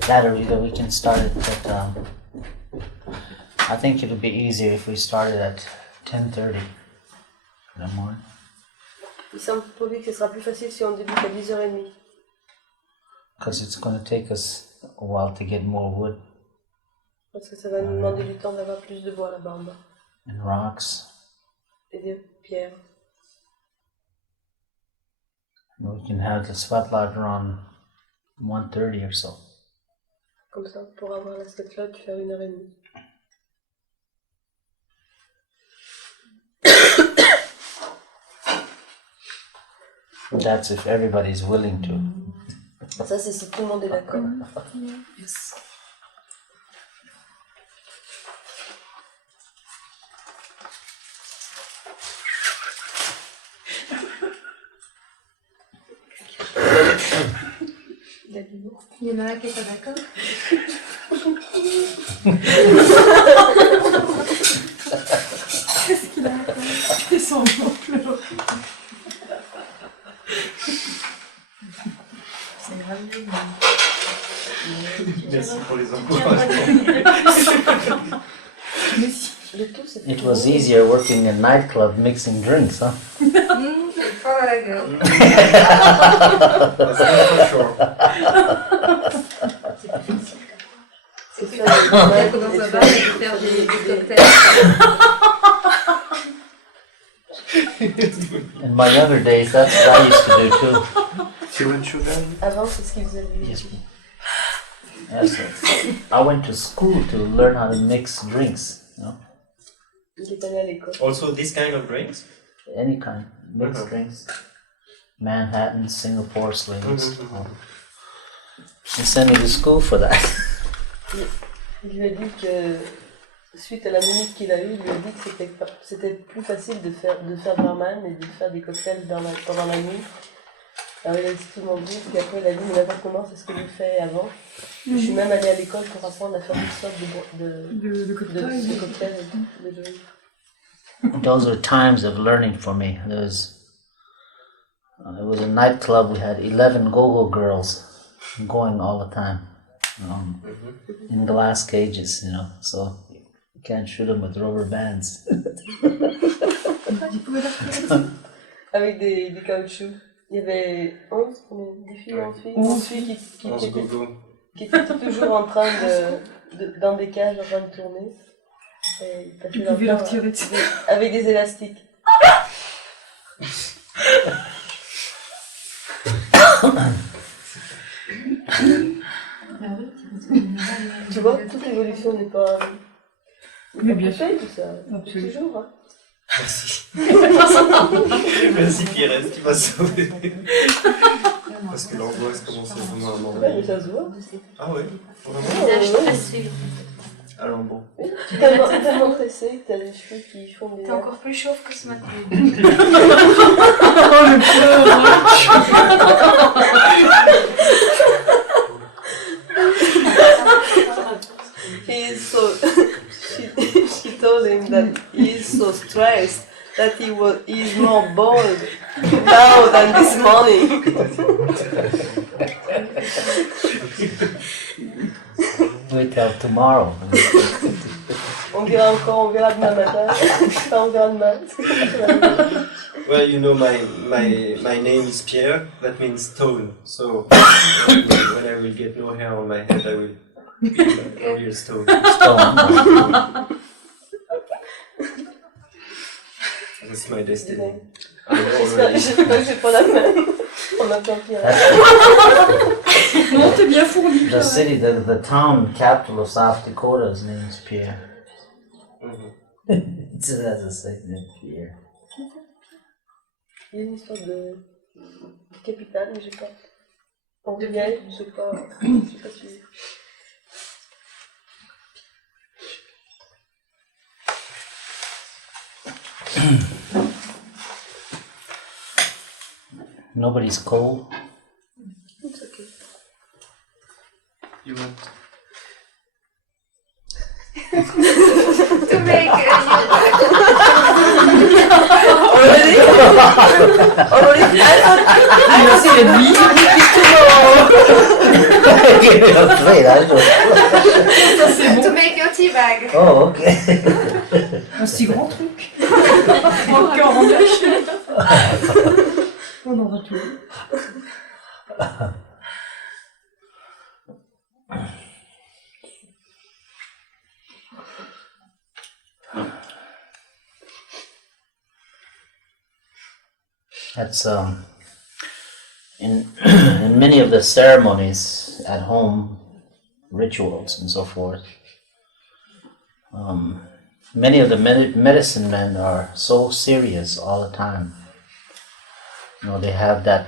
that or either we can start it at, I think it'll be easier if we started at 10:30 in the morning. Il semble pour lui que ce sera plus facile si on débute à 10h30. Because it's going to take us a while to get more wood. Parce que ça va nous demander du temps d'avoir plus de bois là-bas en bas. And rocks. Et des pierres. We can have the spotlight around 1:30 or so. Comme ça, pour avoir la spotlight, faire 1h30. That's if everybody's willing to. Ça, c'est si tout le monde est d'accord. Yes. Il y en a un qui n'est pas d'accord. Qu'est-ce qu'il a fait son oncle. C'est grave. Merci pour les encouragements. It was easier working in nightclub mixing drinks, huh? Pas à la gueule. That's not for sure. C'est ça, On commence à faire des cocktails. In my younger days, that's what I used to do too. Tea and sugar? Avant, c'est ce qu'ils faisaient. Yes. Yes, I went to school to learn how to mix drinks, you know? Il est allé à l'école. Also this kind of drinks? Any kind, mixed drinks. Manhattan, Singapore Slims. They sent me to school for that. Il lui a dit que, suite à la minute qu'il a eue, il lui a dit que c'était plus facile de faire barman et de faire des cocktails pendant la nuit. Alors il a dit tout le monde dit, puis après il a dit, mais n'importe comment, c'est ce que je fais avant. Je suis même allée à l'école pour apprendre à faire toutes sortes de cocktails et de drinks. Those were times of learning for me. It was a nightclub. We had 11 go-go girls going all the time, in glass cages, you know. So you can't shoot them with rubber bands. Avec des caoutchoucs. Il y avait 11 filles qui étaient toujours en train dans des cages en train de tourner. Et ils passaient leur temps avec des élastiques. Tu vois, toute l'évolution n'est pas... Mais bien sûr. Tout ça, toujours. Hein. Merci. Merci Pierre, tu m'as sauvé. Parce que l'angoisse commence vraiment à m'enlever. Ouais, mais ça se voit. Ah ouais? Vraiment? Visage tressé. Alors bon. Tu es tellement tressé que tu as les cheveux qui font des... T'es encore plus chauve que ce matin. Oh le She told him that he is so stressed that he is more bored now than this morning. Wait till tomorrow. On verra demain matin. Enfin, on verra demain. Well, you know, my name is Pierre, that means stone. So when I will get no hair on my head, I will be a real stone. That's my destiny. J'espère que j'ai pas la même. On attend Pierre. Non, t'es bien fourni. The city, the town capital of South Dakota's name is Pierre. It has a same name, Pierre. Il y a une histoire de capitale, mais j'ai pas. En réel, je sais pas suivi. Nobody's cold. It's okay. You want? To make Already? I see a meat tomorrow. Give me a plate. I don't. To make your tea bag. Oh, okay. Un si grand truc. Encore en lâche. On aura tout. That's in in many of the ceremonies at home, rituals and so forth. Many of the medicine men are so serious all the time. You know, they have that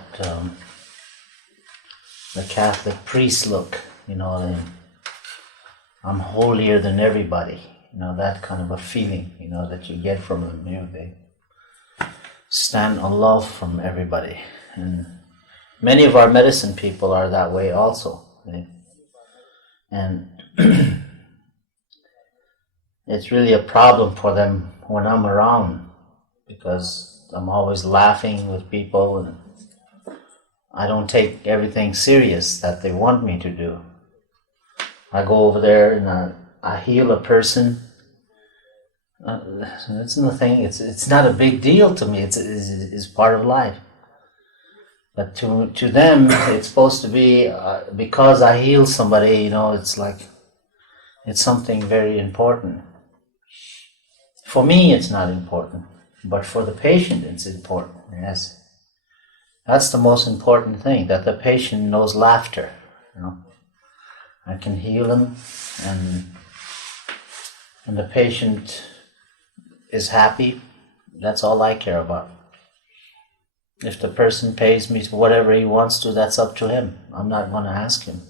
the Catholic priest look. You know, I'm holier than everybody. You know, that kind of a feeling. You know, that you get from them. You know, they stand aloof from everybody, and many of our medicine people are that way also. And it's really a problem for them when I'm around, because I'm always laughing with people and I don't take everything serious that they want me to do. I go over there and I heal a person. It's nothing. It's not a big deal to me. It's part of life. But to them, it's supposed to be because I heal somebody. You know, it's like it's something very important. For me, it's not important, but for the patient, it's important. Yes, that's the most important thing. That the patient knows laughter. You know, I can heal him, and the patient is happy. That's all I care about. If the person pays me whatever he wants to, that's up to him. I'm not going to ask him.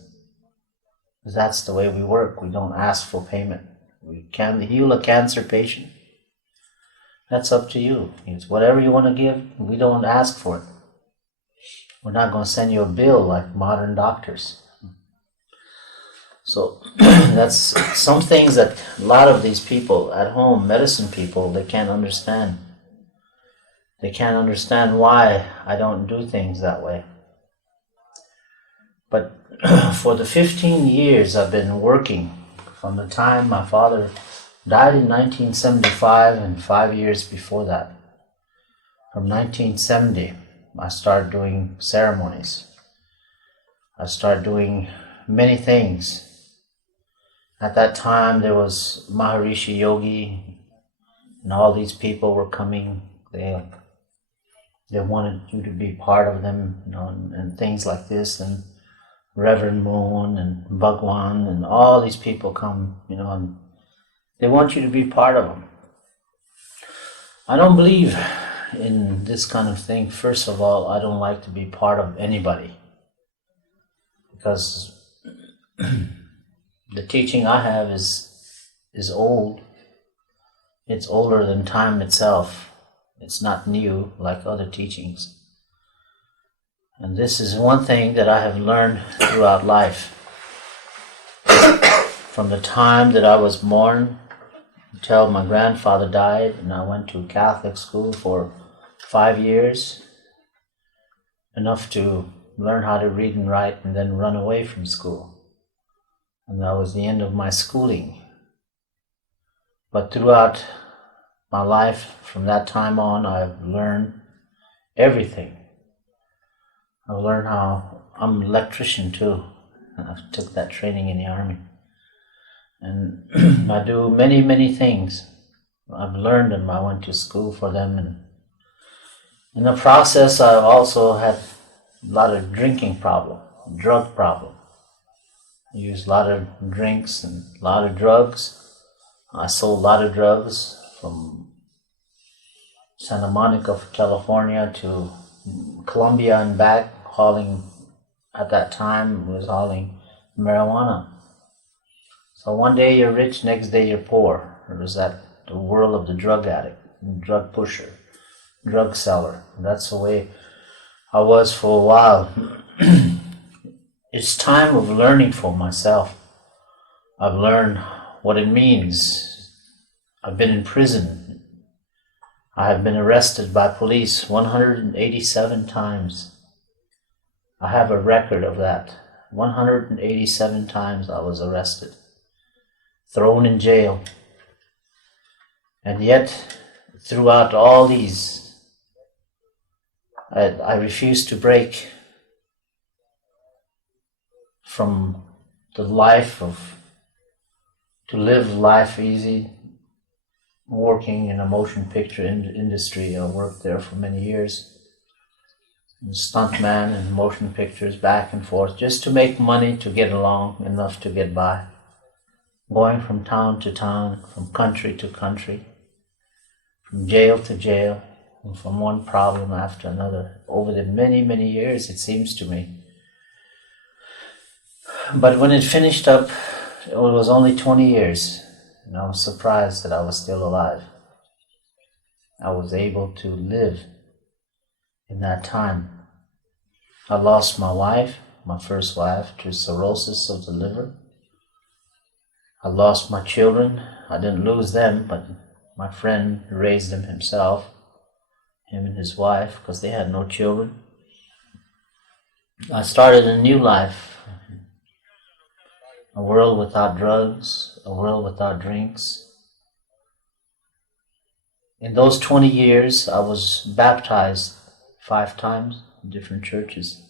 Because that's the way we work. We don't ask for payment. We can heal a cancer patient. That's up to you. It's whatever you want to give. We don't ask for it. We're not going to send you a bill like modern doctors. So that's some things that a lot of these people at home, medicine people, they can't understand. They can't understand why I don't do things that way. But for the 15 years I've been working, from the time my father died in 1975 and 5 years before that. From 1970, I started doing ceremonies. I started doing many things. At that time, there was Maharishi Yogi, and all these people were coming. They wanted you to be part of them, you know, and things like this, and Reverend Moon and Bhagwan, and all these people come, you know, and they want you to be part of them. I don't believe in this kind of thing. First of all, I don't like to be part of anybody, because the teaching I have is old. It's older than time itself. It's not new like other teachings. And this is one thing that I have learned throughout life. From the time that I was born until my grandfather died, and I went to Catholic school for 5 years, enough to learn how to read and write, and then run away from school. And that was the end of my schooling. But throughout my life, from that time on, I've learned everything. I've learned how I'm an electrician too. I took that training in the army. And I do many, many things. I've learned them. I went to school for them. And in the process, I've also had a lot of drinking problem, drug problem. I used a lot of drinks and a lot of drugs. I sold a lot of drugs from Santa Monica, California to Colombia and back, hauling, at that time, was hauling marijuana. So one day you're rich, next day you're poor. It was the world of the drug addict, drug pusher, drug seller. That's the way I was for a while. It's time of learning for myself. I've learned what it means. I've been in prison. I have been arrested by police 187 times. I have a record of that. 187 times I was arrested, thrown in jail. And yet, throughout all these, I refused to break from the life to live life easy, working in a motion picture industry. I worked there for many years. Stuntman and motion pictures back and forth, just to make money to get along, enough to get by. Going from town to town, from country to country, from jail to jail, and from one problem after another, over the many, many years, it seems to me. But when it finished up, it was only 20 years, and I was surprised that I was still alive. I was able to live in that time. I lost my wife, my first wife, to cirrhosis of the liver. I lost my children. I didn't lose them, but my friend raised them himself, him and his wife, because they had no children. I started a new life, a world without drugs, a world without drinks. In those 20 years, I was baptized 5 times in different churches.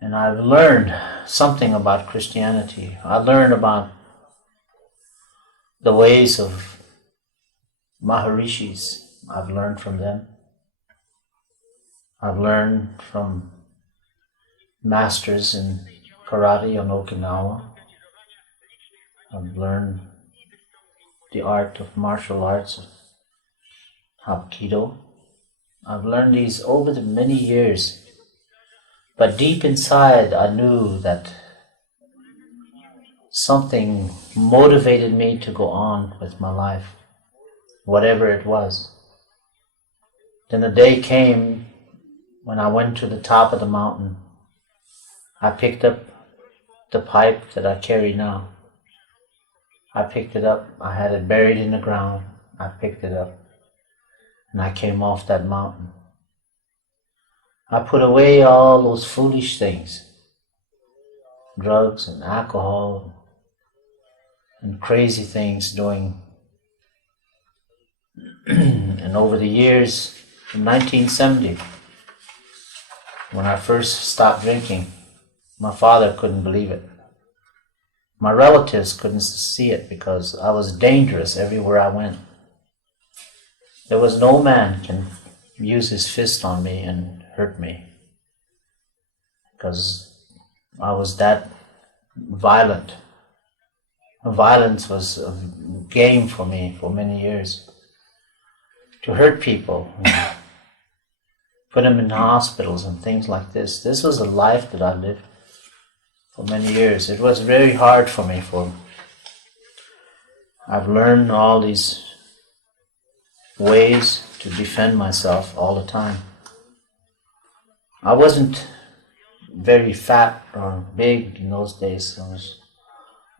And I've learned something about Christianity. I learned about the ways of Maharishis. I've learned from them. I've learned from masters in karate on Okinawa. I've learned the art of martial arts, of Hapkido. I've learned these over the many years. But deep inside, I knew that something motivated me to go on with my life, whatever it was. Then the day came when I went to the top of the mountain. I picked up the pipe that I carry now. I picked it up. I had it buried in the ground. I picked it up, and I came off that mountain. I put away all those foolish things, drugs and alcohol and crazy things doing. And over the years, in 1970, when I first stopped drinking, my father couldn't believe it. My relatives couldn't see it because I was dangerous everywhere I went. There was no man can use his fist on me and hurt me, because I was that violent. Violence was a game for me for many years. To hurt people, put them in hospitals and things like this. This was a life that I lived for many years. It was very hard for me. I've learned all these ways to defend myself all the time. I wasn't very fat or big in those days. I was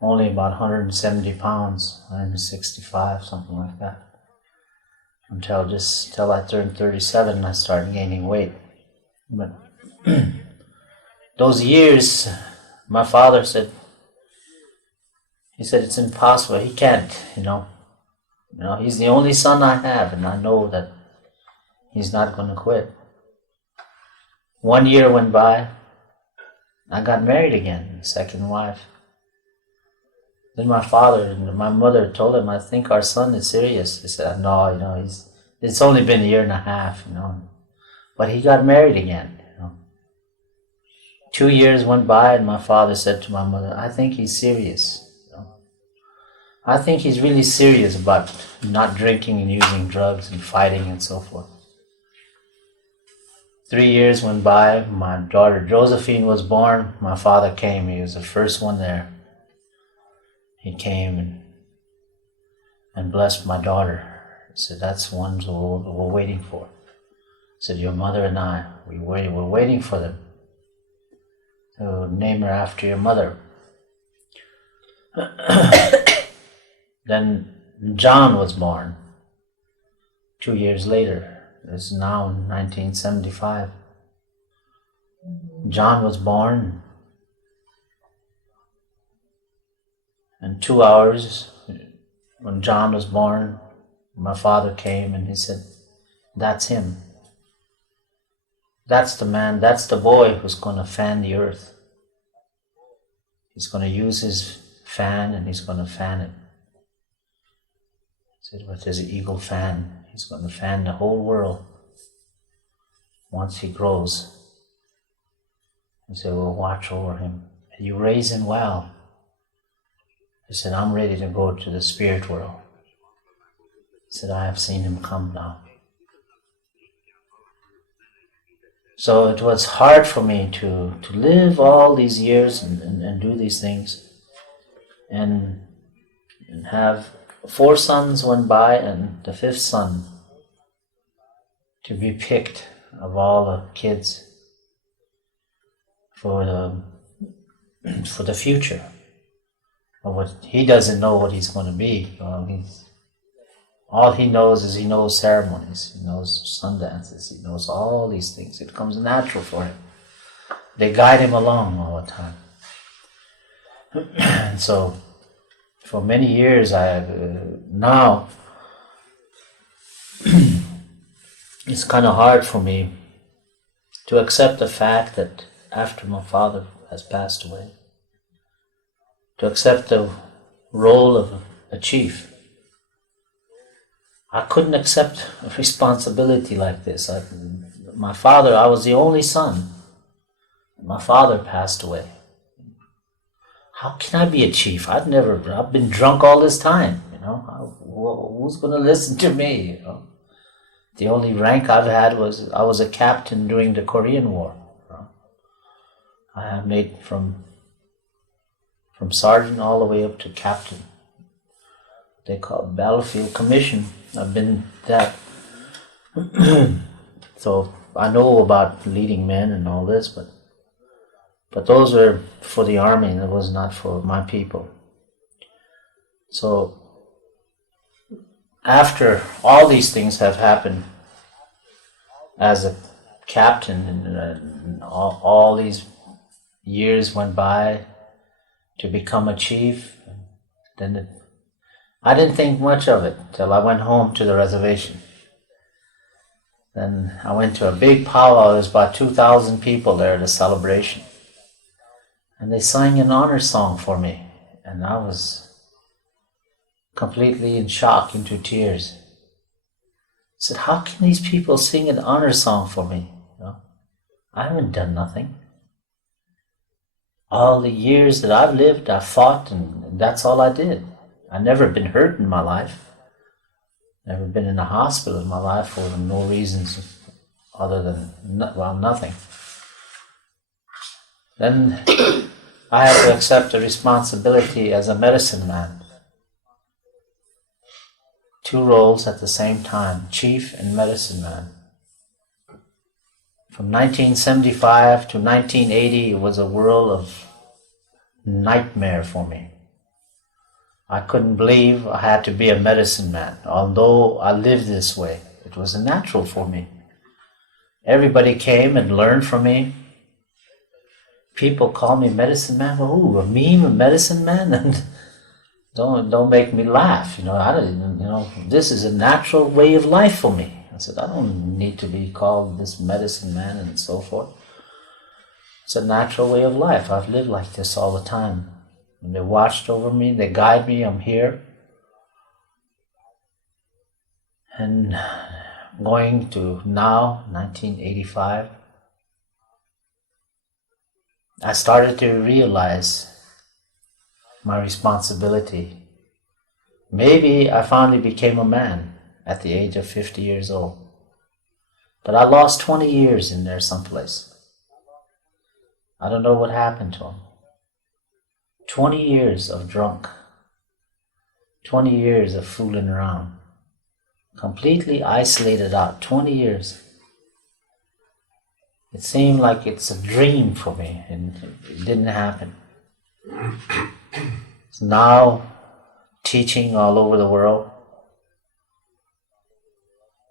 only about 170 pounds, 165, something like that. Until I turned 37 and I started gaining weight. But those years, my father said, it's impossible. He can't, he's the only son I have, and I know that he's not going to quit. 1 year went by, I got married again, second wife. Then my father and my mother told him, I think our son is serious. He said, no, it's only been 1.5 years, But he got married again, 2 years went by and my father said to my mother, I think he's serious. I think he's really serious about not drinking and using drugs and fighting and so forth. 3 years went by, my daughter Josephine was born, my father came, he was the first one there. He came and blessed my daughter. He said, that's one we're waiting for. He said, your mother and I, we're waiting for them. To name her after your mother. Then John was born 2 years later. It's now 1975. John was born, and 2 hours when John was born, my father came and he said, "That's him. That's the man, that's the boy who's going to fan the earth. He's going to use his fan and he's going to fan it." He said, with his eagle fan, he's going to fan the whole world once he grows. He said, "We'll watch over him. And you raise him well." He said, "I'm ready to go to the spirit world." He said, "I have seen him come now." So it was hard for me to live all these years and do these things and have 4 sons went by and the 5th son to be picked of all the kids for the future. But what he doesn't know what he's going to be. All he knows is he knows ceremonies, he knows sun dances, he knows all these things. It comes natural for him. They guide him along all the time. And so, for many years, now it's kind of hard for me to accept the fact that after my father has passed away, to accept the role of a chief. I couldn't accept a responsibility like this. My father, I was the only son. My father passed away. How can I be a chief? I've been drunk all this time, Who's going to listen to me, The only rank I've had was, I was a captain during the Korean War. I have made from sergeant all the way up to captain. They call it battlefield commission. I've been that. So I know about leading men and all this, but those were for the army, and it was not for my people. So after all these things have happened as a captain, and all these years went by to become a chief, then I didn't think much of it till I went home to the reservation. Then I went to a big powwow. There was about 2,000 people there at a celebration. And they sang an honor song for me. And I was completely in shock, into tears. I said, how can these people sing an honor song for me? I haven't done nothing. All the years that I've lived, I fought, and that's all I did. I've never been hurt in my life. Never been in a hospital in my life for no reasons other than, nothing. Then I had to accept the responsibility as a medicine man. 2 roles at the same time, chief and medicine man. From 1975 to 1980, it was a world of nightmare for me. I couldn't believe I had to be a medicine man, although I lived this way. It was natural for me. Everybody came and learned from me. People call me medicine man. Ooh, a meme, a medicine man? And don't make me laugh. This is a natural way of life for me. I said, I don't need to be called this medicine man and so forth. It's a natural way of life. I've lived like this all the time. And they watched over me, they guide me, I'm here. And going to now, 1985, I started to realize my responsibility. Maybe I finally became a man at the age of 50 years old. But I lost 20 years in there someplace. I don't know what happened to them. 20 years of drunk, 20 years of fooling around, completely isolated out, 20 years. It seemed like it's a dream for me, and it didn't happen. So now, teaching all over the world,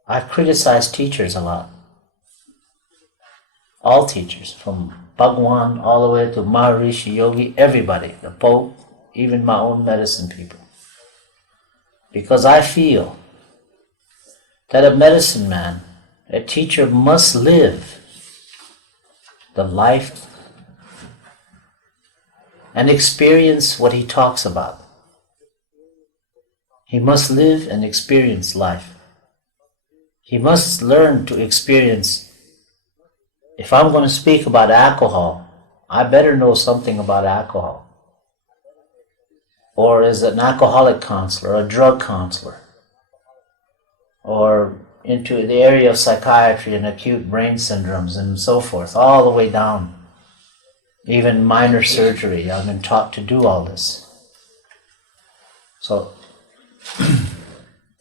I've criticized teachers a lot. All teachers, from Bhagwan all the way to Maharishi, Yogi, everybody, the Pope, even my own medicine people. Because I feel that a medicine man, a teacher must live the life and experience what he talks about. He must live and experience life. He must learn to experience. If I'm going to speak about alcohol, I better know something about alcohol. Or as an alcoholic counselor, a drug counselor, or into the area of psychiatry and acute brain syndromes and so forth, all the way down. Even minor surgery, I've been taught to do all this. So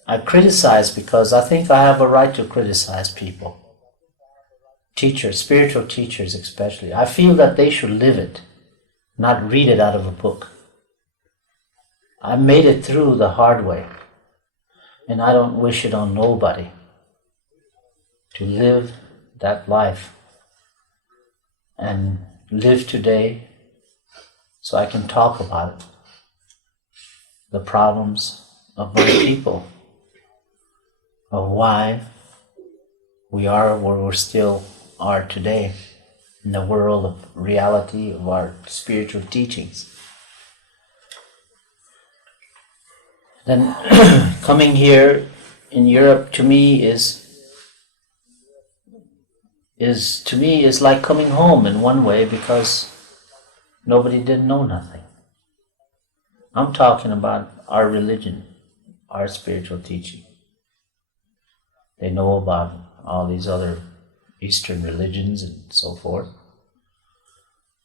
I criticize because I think I have a right to criticize people. Teachers, spiritual teachers especially. I feel that they should live it, not read it out of a book. I made it through the hard way, and I don't wish it on nobody to live that life and live today so I can talk about it. The problems of my people, of why we are where we still are today in the world of reality of our spiritual teachings. Then coming here in Europe to me is like coming home in one way, because nobody did know nothing. I'm talking about our religion, our spiritual teaching. They know about all these other Eastern religions and so forth,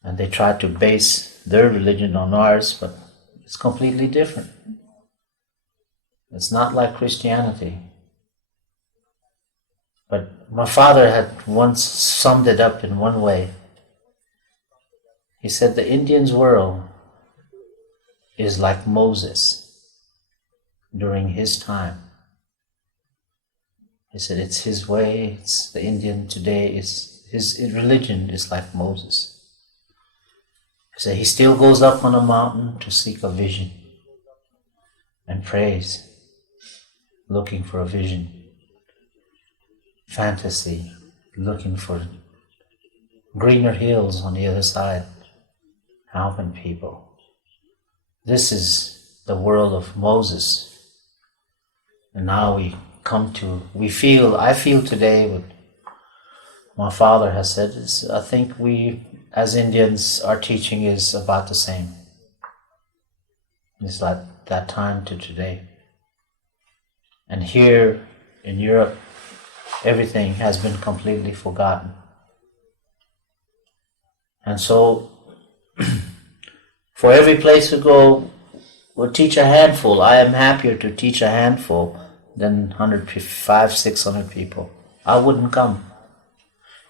and they try to base their religion on ours, but it's completely different. It's not like Christianity. But my father had once summed it up in one way. He said the Indian's world is like Moses during his time. He said it's his way, it's the Indian today, his religion is like Moses. He said he still goes up on a mountain to seek a vision and prays, looking for a vision. Fantasy, looking for greener hills on the other side, helping people. This is the world of Moses. And now I feel today what my father has said is, I think we as Indians, our teaching is about the same. It's like that time to today. And here in Europe, everything has been completely forgotten. And so, for every place we go, we'll teach a handful. I am happier to teach a handful than 500, 600 people. I wouldn't come.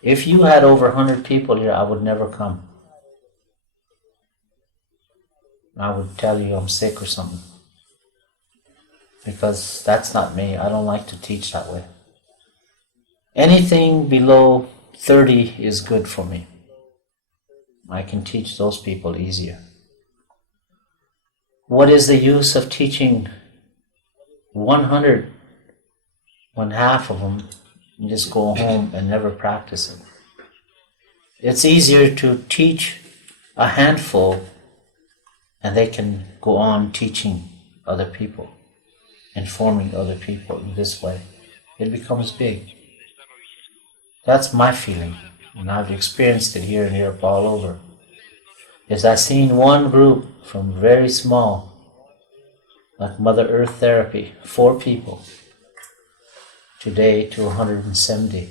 If you had over 100 people here, I would never come. I would tell you I'm sick or something. Because that's not me. I don't like to teach that way. Anything below 30 is good for me. I can teach those people easier. What is the use of teaching 100 when half of them just go home and never practice it? It's easier to teach a handful and they can go on teaching other people, informing other people in this way. It becomes big. That's my feeling, and I've experienced it here in Europe all over. Is I've seen one group from very small, like Mother Earth Therapy, 4 people, today to 170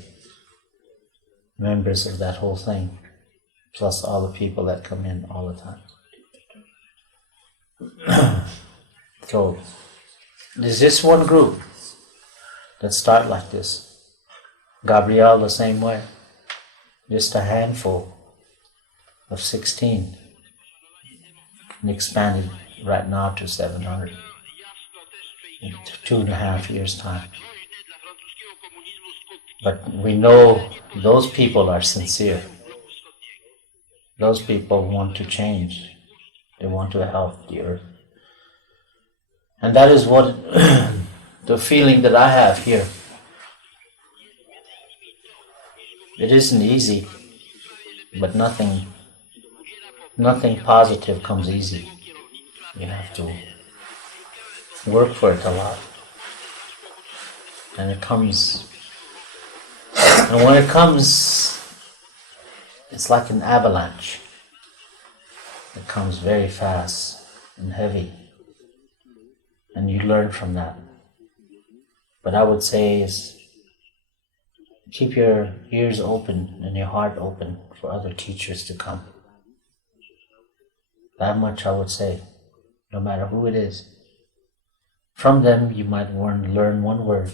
members of that whole thing, plus all the people that come in all the time. So, there's this one group that start like this. Gabrielle the same way. Just a handful of 16. And expanded right now to 700 in 2.5 years' time. But we know those people are sincere. Those people want to change. They want to help the earth. And that is what the feeling that I have here. It isn't easy, but nothing positive comes easy. You have to work for it a lot. And it comes, and when it comes, it's like an avalanche. It comes very fast and heavy. And you learn from that. But I would say is keep your ears open and your heart open for other teachers to come. That much I would say, no matter who it is. From them you might learn one word,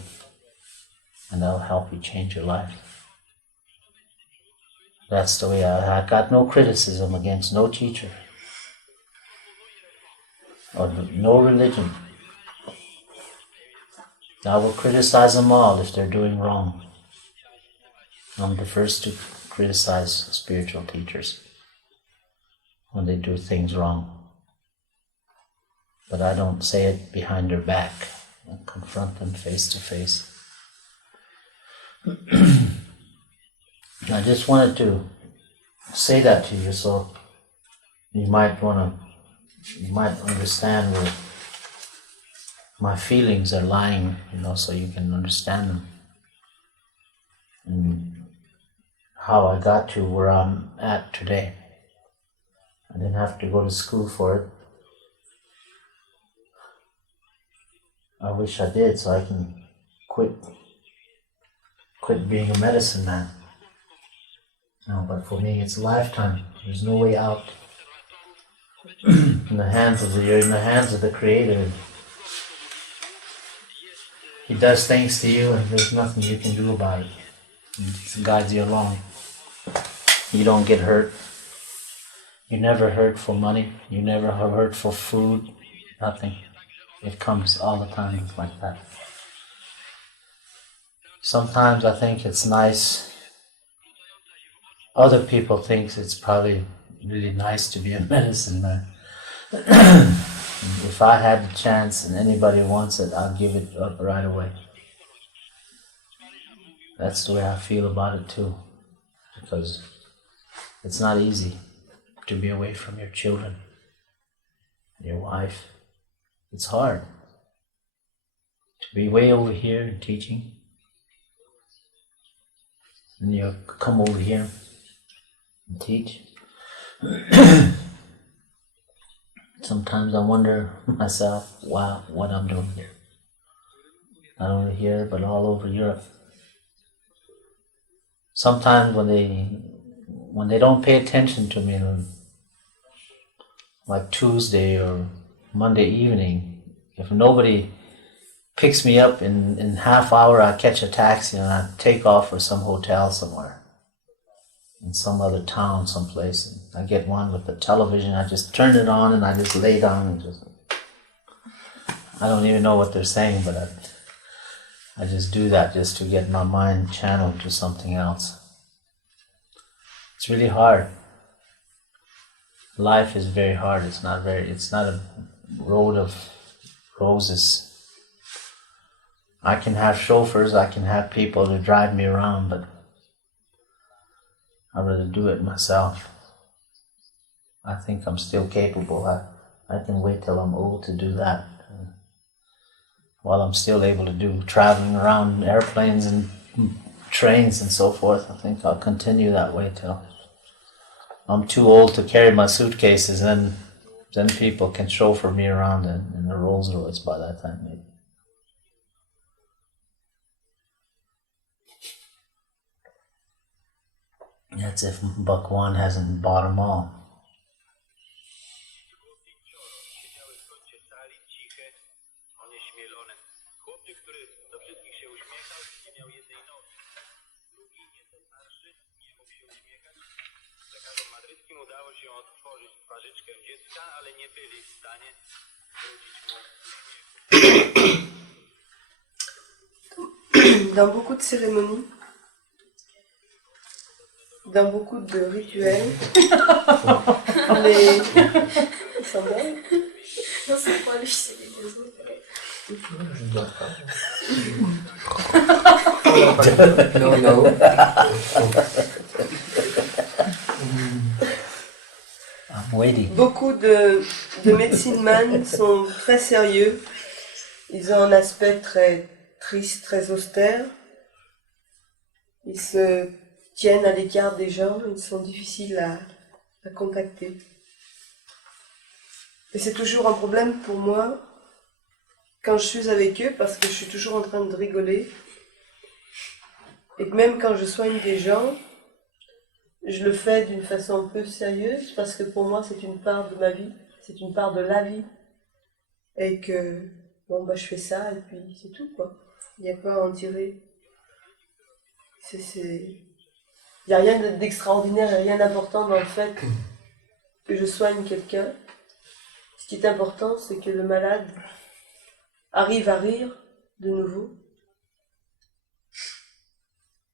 and that'll help you change your life. That's the way I got no criticism against no teacher or no religion. I will criticize them all if they're doing wrong. I'm the first to criticize spiritual teachers when they do things wrong. But I don't say it behind their back. I confront them face to face. I just wanted to say that to you so you might understand where my feelings are lying, so you can understand them. And how I got to where I'm at today. I didn't have to go to school for it. I wish I did so I can quit being a medicine man. No, but for me it's a lifetime. There's no way out. You're in the hands of the Creator. He does things to you and there's nothing you can do about it. He guides you along. You don't get hurt. You never hurt for money. You never hurt for food. Nothing. It comes all the time like that. Sometimes I think it's nice. Other people think it's probably really nice to be a medicine man. If I had the chance and anybody wants it, I'll give it up right away. That's the way I feel about it too. Because it's not easy to be away from your children, your wife. It's hard to be way over here and teaching. And you come over here and teach. Sometimes I wonder myself, wow, what I'm doing here. Not only here, but all over Europe. Sometimes when they don't pay attention to me, like Tuesday or Monday evening, if nobody picks me up in half hour, I catch a taxi and I take off for some hotel somewhere. In some other town, someplace. And I get one with the television, I just turn it on and I just lay down and just... I don't even know what they're saying, but I just do that just to get my mind channeled to something else. It's really hard. Life is very hard. It's not a road of roses. I can have chauffeurs, I can have people to drive me around, but I'd rather do it myself. I think I'm still capable. I can wait till I'm old to do that. While I'm still able to do traveling around airplanes and trains and so forth, I think I'll continue that way till I'm too old to carry my suitcases, and then people can chauffeur me around in a Rolls Royce by that time, maybe. That's if Buck One hasn't bought them all. dans beaucoup de cérémonies, dans beaucoup de rituels, les... Ils sont belles. Non, c'est pas lui, c'est les deux autres. Je ne dors pas. No, no. I'm waiting. Beaucoup de médecine man sont très sérieux. Ils ont un aspect très triste, très austère. Ils se tiennent à l'écart des gens, ils sont difficiles à contacter. Et c'est toujours un problème pour moi quand je suis avec eux parce que je suis toujours en train de rigoler. Et que même quand je soigne des gens, je le fais d'une façon un peu sérieuse parce que pour moi c'est une part de ma vie, c'est une part de la vie. Et que, bon bah je fais ça et puis c'est tout quoi. Il n'y a pas à en tirer. Il n'y a rien d'extraordinaire et rien d'important dans le fait que je soigne quelqu'un. Ce qui est important, c'est que le malade arrive à rire de nouveau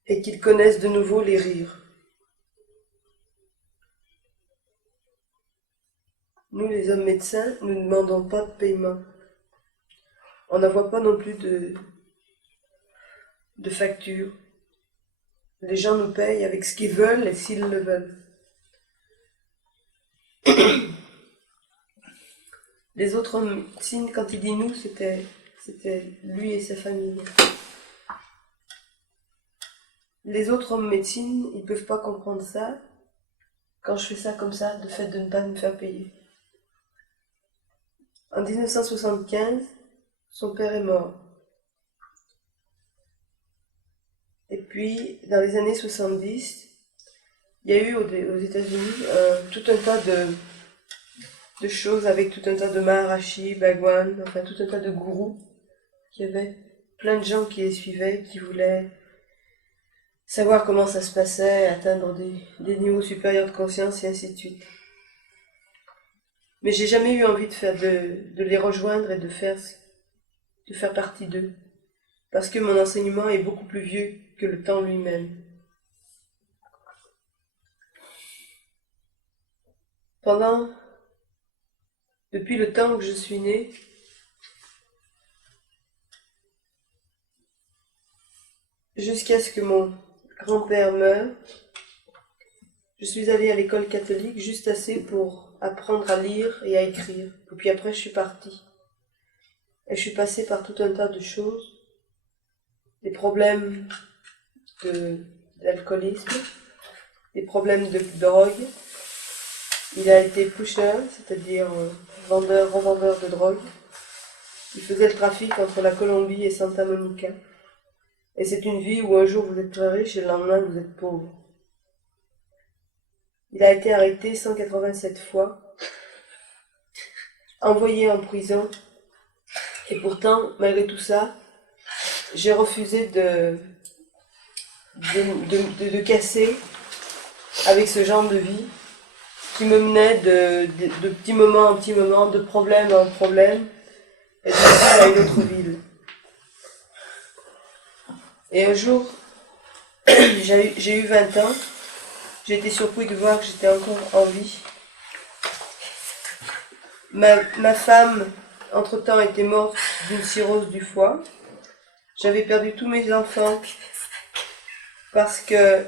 et qu'il connaisse de nouveau les rires. Nous, les hommes médecins, nous ne demandons pas de paiement. On n'envoie pas non plus de facture. Les gens nous payent avec ce qu'ils veulent et s'ils le veulent. Les autres hommes médecine, quand il dit nous, c'était lui et sa famille. Les autres hommes médecine, ils ne peuvent pas comprendre ça quand je fais ça comme ça, le fait de ne pas me faire payer. En 1975, son père est mort. Et puis, dans les années 70, il y a eu aux États-Unis tout un tas de choses avec tout un tas de Maharashi, Bhagwan, enfin tout un tas de gourous. Il y avait plein de gens qui les suivaient, qui voulaient savoir comment ça se passait, atteindre des niveaux supérieurs de conscience et ainsi de suite. Mais j'ai jamais eu envie de les rejoindre et de faire partie d'eux. Parce que mon enseignement est beaucoup plus vieux que le temps lui-même. Depuis le temps que je suis née, jusqu'à ce que mon grand-père meure, je suis allée à l'école catholique juste assez pour apprendre à lire et à écrire. Et puis après, je suis partie. Et je suis passée par tout un tas de choses. Des problèmes d'alcoolisme, des problèmes de drogue. Il a été pusher, c'est-à-dire revendeur de drogue. Il faisait le trafic entre la Colombie et Santa Monica. Et c'est une vie où un jour vous êtes très riche et le lendemain vous êtes pauvre. Il a été arrêté 187 fois, envoyé en prison. Et pourtant, malgré tout ça, j'ai refusé de casser avec ce genre de vie qui me menait de petit moment en petit moment, de problème en problème, et de ville à une autre ville. Et un jour, j'ai eu 20 ans, j'ai été surpris de voir que j'étais encore en vie. Ma femme, entre-temps, était morte d'une cirrhose du foie. J'avais perdu tous mes enfants parce que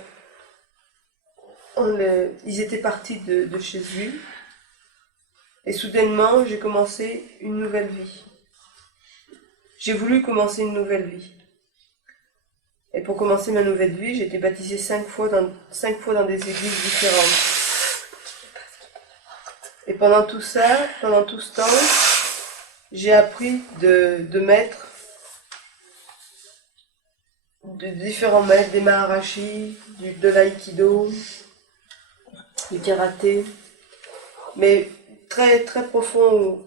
ils étaient partis de chez lui. Et soudainement, j'ai commencé une nouvelle vie. J'ai voulu commencer une nouvelle vie. Et pour commencer ma nouvelle vie, j'ai été baptisée 5 fois dans des églises différentes. Et pendant tout ce temps, j'ai appris de maîtres, de différents maîtres, des Maharashi, de l'aïkido, du karaté, mais très très profond,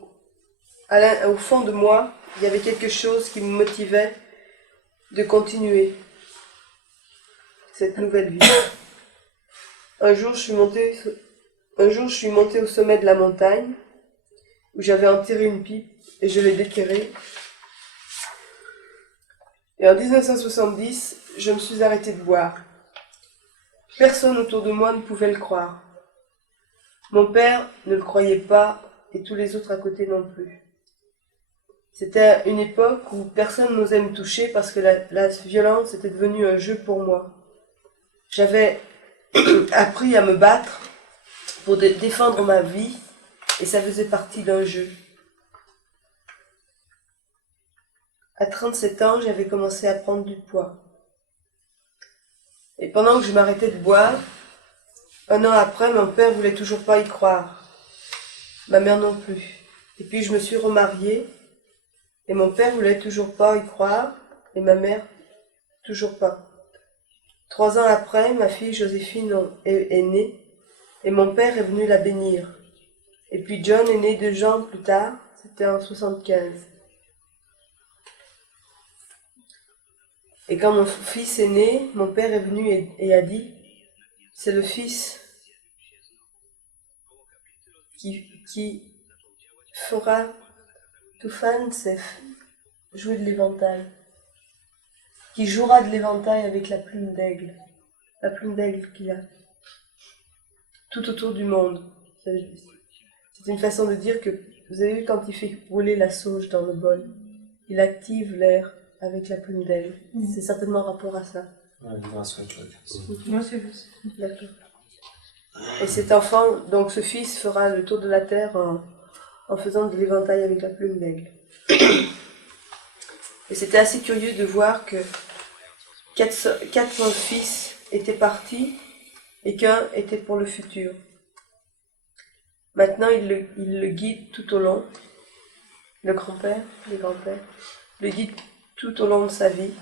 au fond de moi, il y avait quelque chose qui me motivait de continuer cette nouvelle vie. Un jour, je suis montée au sommet de la montagne, où j'avais enterré une pipe, et je l'ai déterrée. Et en 1970, je me suis arrêtée de boire. Personne autour de moi ne pouvait le croire. Mon père ne le croyait pas et tous les autres à côté non plus. C'était une époque où personne n'osait me toucher parce que la violence était devenue un jeu pour moi. J'avais appris à me battre pour défendre ma vie et ça faisait partie d'un jeu. À 37 ans, j'avais commencé à prendre du poids. Et pendant que je m'arrêtais de boire, un an après, mon père voulait toujours pas y croire. Ma mère non plus. Et puis je me suis remariée et mon père voulait toujours pas y croire et ma mère toujours pas. 3 ans après, ma fille Joséphine est née et mon père est venu la bénir. Et puis John est né 2 ans plus tard, c'était en 75. Et quand mon fils est né, mon père est venu et a dit, c'est le fils qui fera Tufan Sef, jouer de l'éventail, qui jouera de l'éventail avec la plume d'aigle qu'il a, tout autour du monde. C'est une façon de dire que, vous avez vu quand il fait brûler la sauge dans le bol, il active l'air avec la plume d'aigle. C'est certainement rapport à ça. Moi, c'est juste. D'accord. Et cet enfant, donc ce fils, fera le tour de la terre en faisant de l'éventail avec la plume d'aigle. Et c'était assez curieux de voir que 4 fils étaient partis et qu'un était pour le futur. Maintenant, il le guide tout au long, le grand-père, les grands-pères, le guide tout au long de sa vie.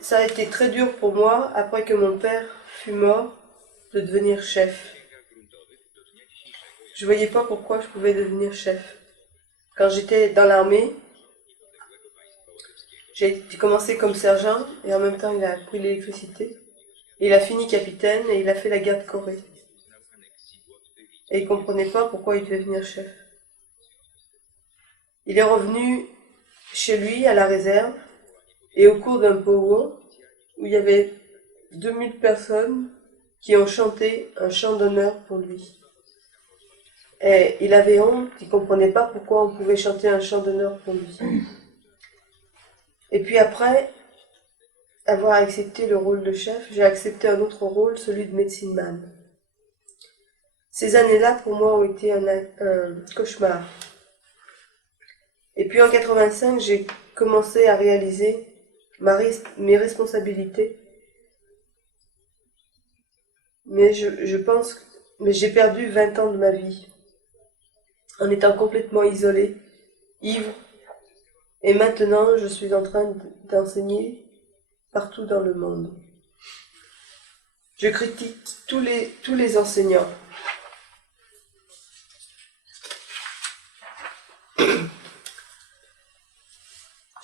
Ça a été très dur pour moi, après que mon père fut mort, de devenir chef. Je ne voyais pas pourquoi je pouvais devenir chef. Quand j'étais dans l'armée, j'ai commencé comme sergent et en même temps il a appris l'électricité. Il a fini capitaine et il a fait la guerre de Corée. Et il ne comprenait pas pourquoi il devait devenir chef. Il est revenu chez lui à la réserve et au cours d'un powwow où il y avait 2000 personnes qui ont chanté un chant d'honneur pour lui. Et il avait honte, il ne comprenait pas pourquoi on pouvait chanter un chant d'honneur pour lui. Et puis après avoir accepté le rôle de chef, j'ai accepté un autre rôle, celui de médecine man. Ces années-là, pour moi, ont été un cauchemar. Et puis en 85, j'ai commencé à réaliser mes responsabilités. Mais je pense que j'ai perdu 20 ans de ma vie en étant complètement isolée, ivre. Et maintenant, je suis en train d'enseigner partout dans le monde. Je critique tous les enseignants.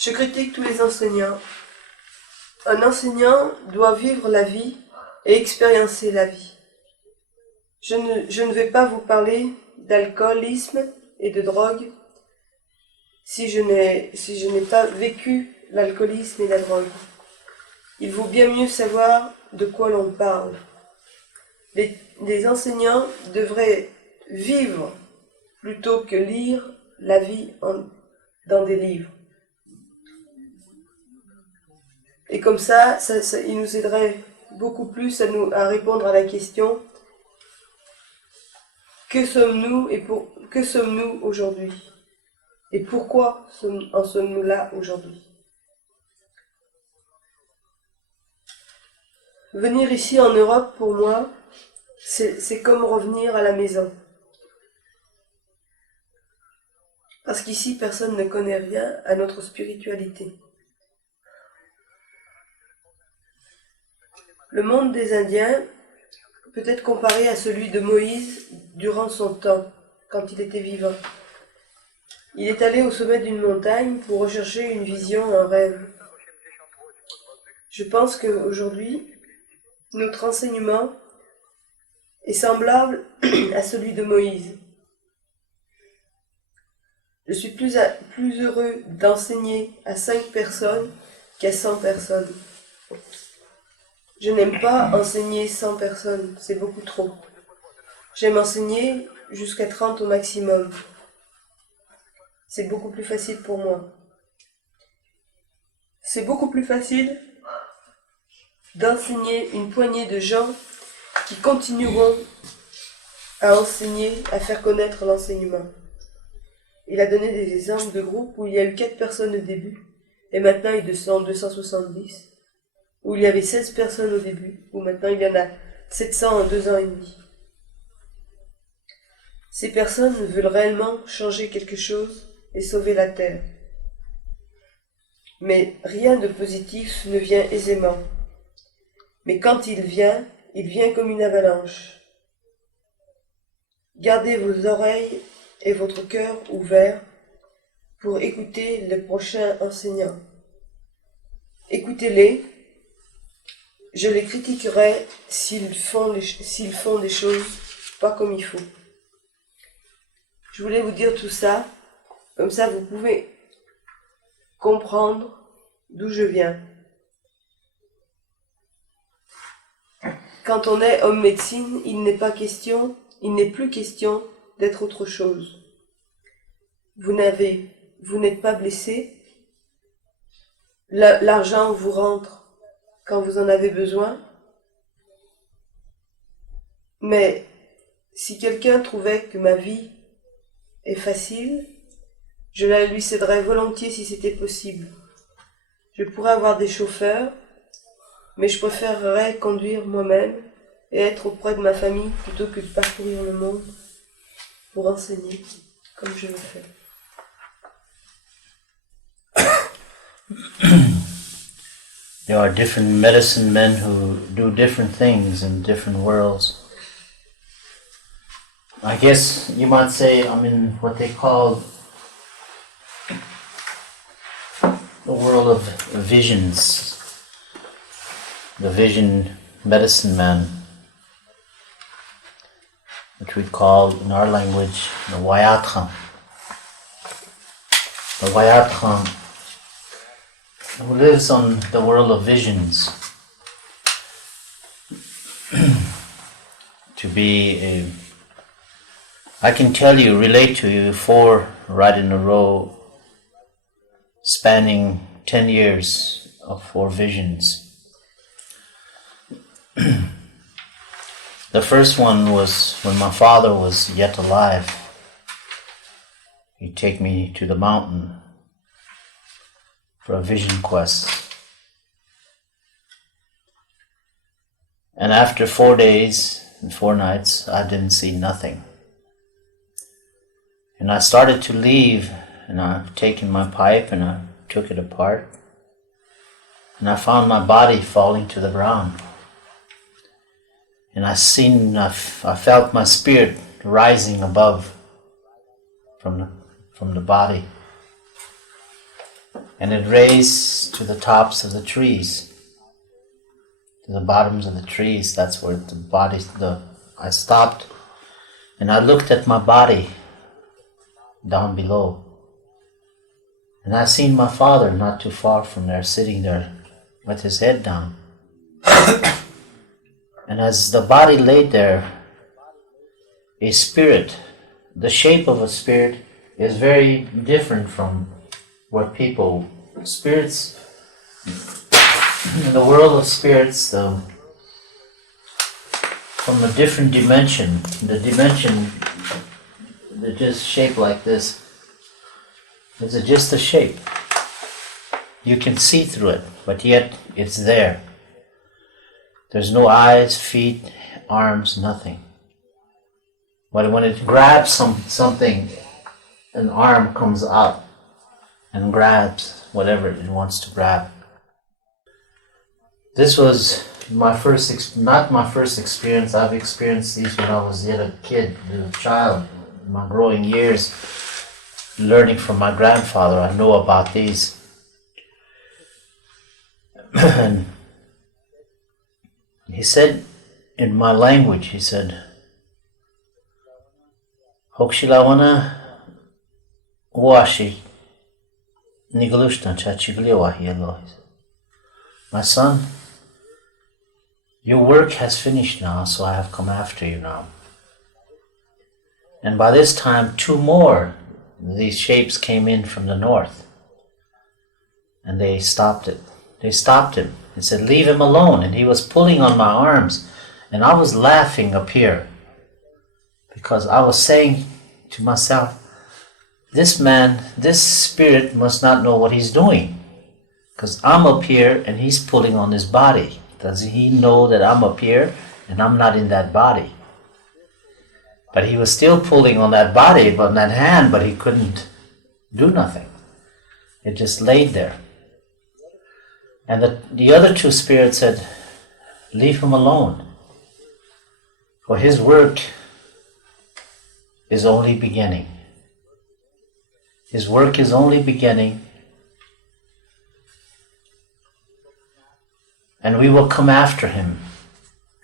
Je critique tous les enseignants. Un enseignant doit vivre la vie et expériencer la vie. Je ne vais pas vous parler d'alcoolisme et de drogue si je n'ai pas vécu l'alcoolisme et la drogue. Il vaut bien mieux savoir de quoi l'on parle. Les enseignants devraient vivre plutôt que lire la vie dans des livres. Et comme ça, il nous aiderait beaucoup plus à répondre à la question que sommes-nous que sommes-nous aujourd'hui? Et pourquoi en sommes-nous là aujourd'hui? Venir ici en Europe, pour moi, c'est comme revenir à la maison. Parce qu'ici, personne ne connaît rien à notre spiritualité. Le monde des Indiens peut être comparé à celui de Moïse durant son temps, quand il était vivant. Il est allé au sommet d'une montagne pour rechercher une vision, un rêve. Je pense qu'aujourd'hui, notre enseignement est semblable à celui de Moïse. Je suis plus heureux d'enseigner à 5 personnes qu'à 100 personnes. Je n'aime pas enseigner 100 personnes, c'est beaucoup trop. J'aime enseigner jusqu'à 30 au maximum. C'est beaucoup plus facile pour moi. C'est beaucoup plus facile d'enseigner une poignée de gens qui continueront à enseigner, à faire connaître l'enseignement. Il a donné des exemples de groupes où il y a eu 4 personnes au début, et maintenant ils sont 270, où il y avait 16 personnes au début, où maintenant il y en a 700 en 2 ans et demi. Ces personnes veulent réellement changer quelque chose et sauver la terre. Mais rien de positif ne vient aisément. Mais quand il vient comme une avalanche. Gardez vos oreilles et votre cœur ouverts pour écouter les prochains enseignants. Écoutez-les. Je les critiquerai s'ils font des choses pas comme il faut. Je voulais vous dire tout ça, comme ça vous pouvez comprendre d'où je viens. Quand on est homme médecine, il n'est plus question d'être autre chose. Vous n'êtes pas blessé. L'argent vous rentre quand vous en avez besoin. Mais si quelqu'un trouvait que ma vie est facile, je la lui céderais volontiers si c'était possible. Je pourrais avoir des chauffeurs, mais je préférerais conduire moi-même et être auprès de ma famille plutôt que de parcourir le monde pour enseigner comme je le fais. There are different medicine men who do different things in different worlds. I guess you might say I'm in what they call the world of visions. The vision medicine man, which we call in our language the Wayatram. The Wayatram, who lives on the world of visions, to be I can relate to you 4 right in a row, spanning 10 years of 4 visions. The first one was when my father was yet alive. He'd take me to the mountain for a vision quest. And after 4 days and 4 nights, I didn't see nothing. And I started to leave, and I've taken my pipe and I took it apart. And I found my body falling to the ground. And I felt my spirit rising above from the body. And it raised to the tops of the trees, to the bottoms of the trees. That's where I stopped and I looked at my body down below. And I seen my father not too far from there, sitting there with his head down. And as the body laid there, a spirit, the shape of a spirit is very different from what spirits, in the world of spirits, from a different dimension, the dimension they're just shaped like this. It's just a shape. You can see through it, but yet it's there. There's no eyes, feet, arms, nothing. But when it grabs something, an arm comes out and grabs whatever it wants to grab. This was not my first experience. I've experienced these when I was yet a kid, a child. In my growing years, learning from my grandfather, I know about these. And he said, in my language, he said, Hokshilawana Washi, Nigalushtan Chachigliwa Hielo. My son, your work has finished now, so I have come after you now. And by this time, 2 more these shapes came in from the north. And they stopped it. They stopped him and said, leave him alone. And he was pulling on my arms. And I was laughing up here. Because I was saying to myself, this man, this spirit must not know what he's doing. Because I'm up here and he's pulling on his body. Does he know that I'm up here and I'm not in that body? But he was still pulling on that body, on that hand, but he couldn't do nothing. It just laid there. And the other 2 spirits said, leave him alone. For his work is only beginning. His work is only beginning. And we will come after him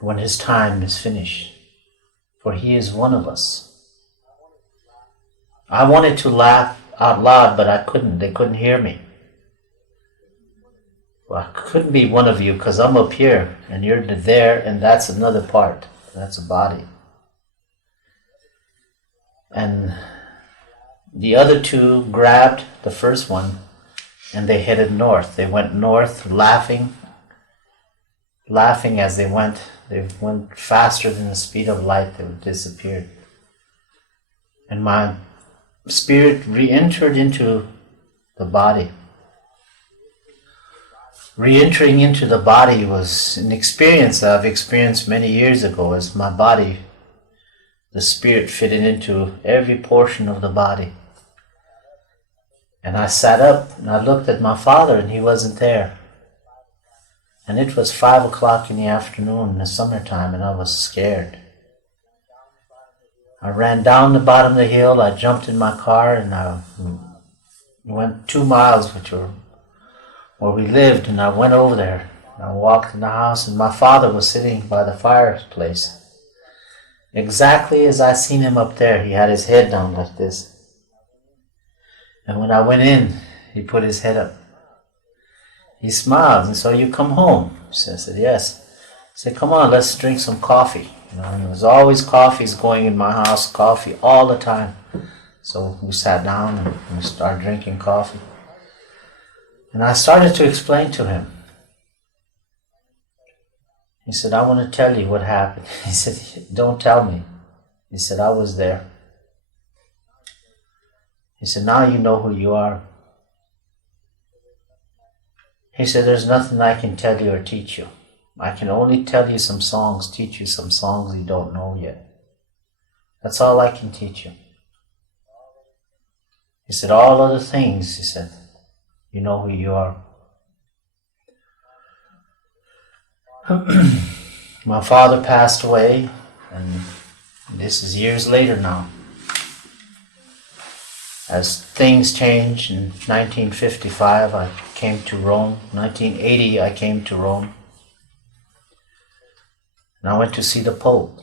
when his time is finished. For he is one of us. I wanted to laugh out loud, but I couldn't. They couldn't hear me. Well, I couldn't be one of you because I'm up here and you're there, and that's another part. That's a body. And the other 2 grabbed the first one and they headed north. They went north laughing as they went. They went faster than the speed of light. They disappeared. And my spirit re-entered into the body. Re-entering into the body was an experience that I've experienced many years ago, as my body, the spirit fitted into every portion of the body. And I sat up and I looked at my father and he wasn't there. And it was 5 o'clock in the afternoon in the summertime, and I was scared. I ran down the bottom of the hill, I jumped in my car, and I went 2 miles, which were where we lived, and I went over there. I walked in the house, and my father was sitting by the fireplace. Exactly as I seen him up there, he had his head down like this. And when I went in, he put his head up. He smiled and said, you come home? So I said, yes. He said, come on, let's drink some coffee. And there was always coffees going in my house, coffee all the time. So we sat down and we started drinking coffee. And I started to explain to him. He said, I want to tell you what happened. He said, don't tell me. He said, I was there. He said, now you know who you are. He said, there's nothing I can tell you or teach you. I can only tell you some songs, teach you some songs you don't know yet. That's all I can teach you. He said, all other things, he said, you know who you are. My father passed away, and this is years later now. As things changed, in 1955 I came to Rome. 1980 I came to Rome. And I went to see the Pope.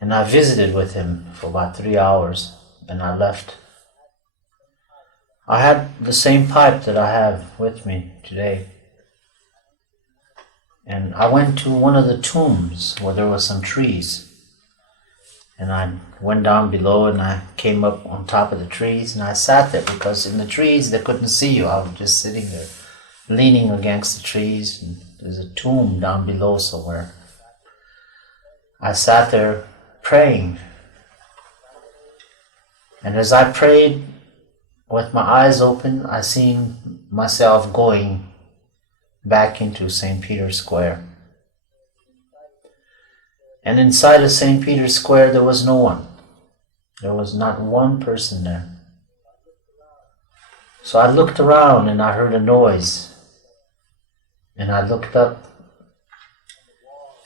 And I visited with him for about 3 hours, and I left. I had the same pipe that I have with me today. And I went to one of the tombs where there were some trees. And I went down below and I came up on top of the trees and I sat there, because in the trees they couldn't see you. I was just sitting there, leaning against the trees. And there's a tomb down below somewhere. I sat there praying. And as I prayed, with my eyes open, I seen myself going back into St. Peter's Square. And inside of St. Peter's Square there was no one. There was not one person there. So I looked around and I heard a noise. And I looked up,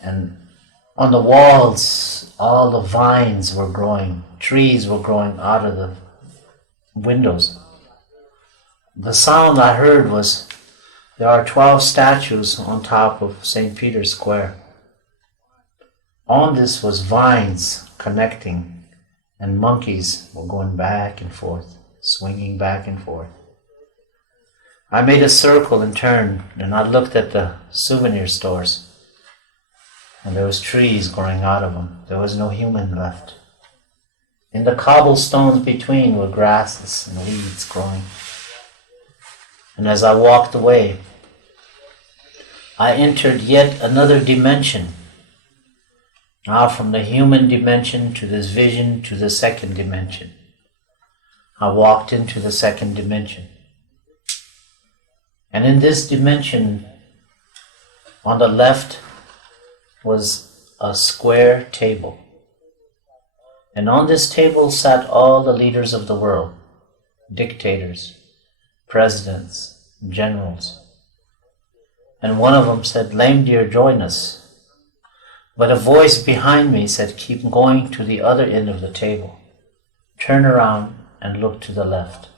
and on the walls all the vines were growing, trees were growing out of the windows. The sound I heard was, there are 12 statues on top of St. Peter's Square. On this was vines connecting, and monkeys were going back and forth, swinging back and forth. I made a circle and turned, and I looked at the souvenir stores, and there was trees growing out of them. There was no human left. In the cobblestones between were grasses and weeds growing. And as I walked away, I entered yet another dimension. Now from the human dimension to this vision to the second dimension. I walked into the second dimension. And in this dimension, on the left was a square table. And on this table sat all the leaders of the world, dictators, presidents, generals. And one of them said, "Lame Deer, join us." But a voice behind me said, "Keep going to the other end of the table. Turn around and look to the left."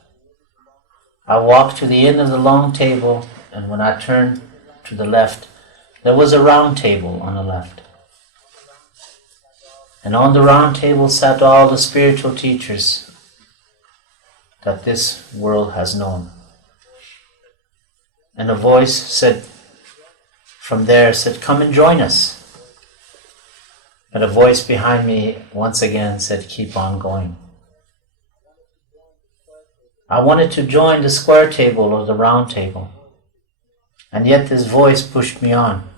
I walked to the end of the long table, and when I turned to the left, there was a round table on the left. And on the round table sat all the spiritual teachers that this world has known. And a voice said, from there said, "Come and join us." But a voice behind me once again said, "Keep on going." I wanted to join the square table or the round table, and yet this voice pushed me on.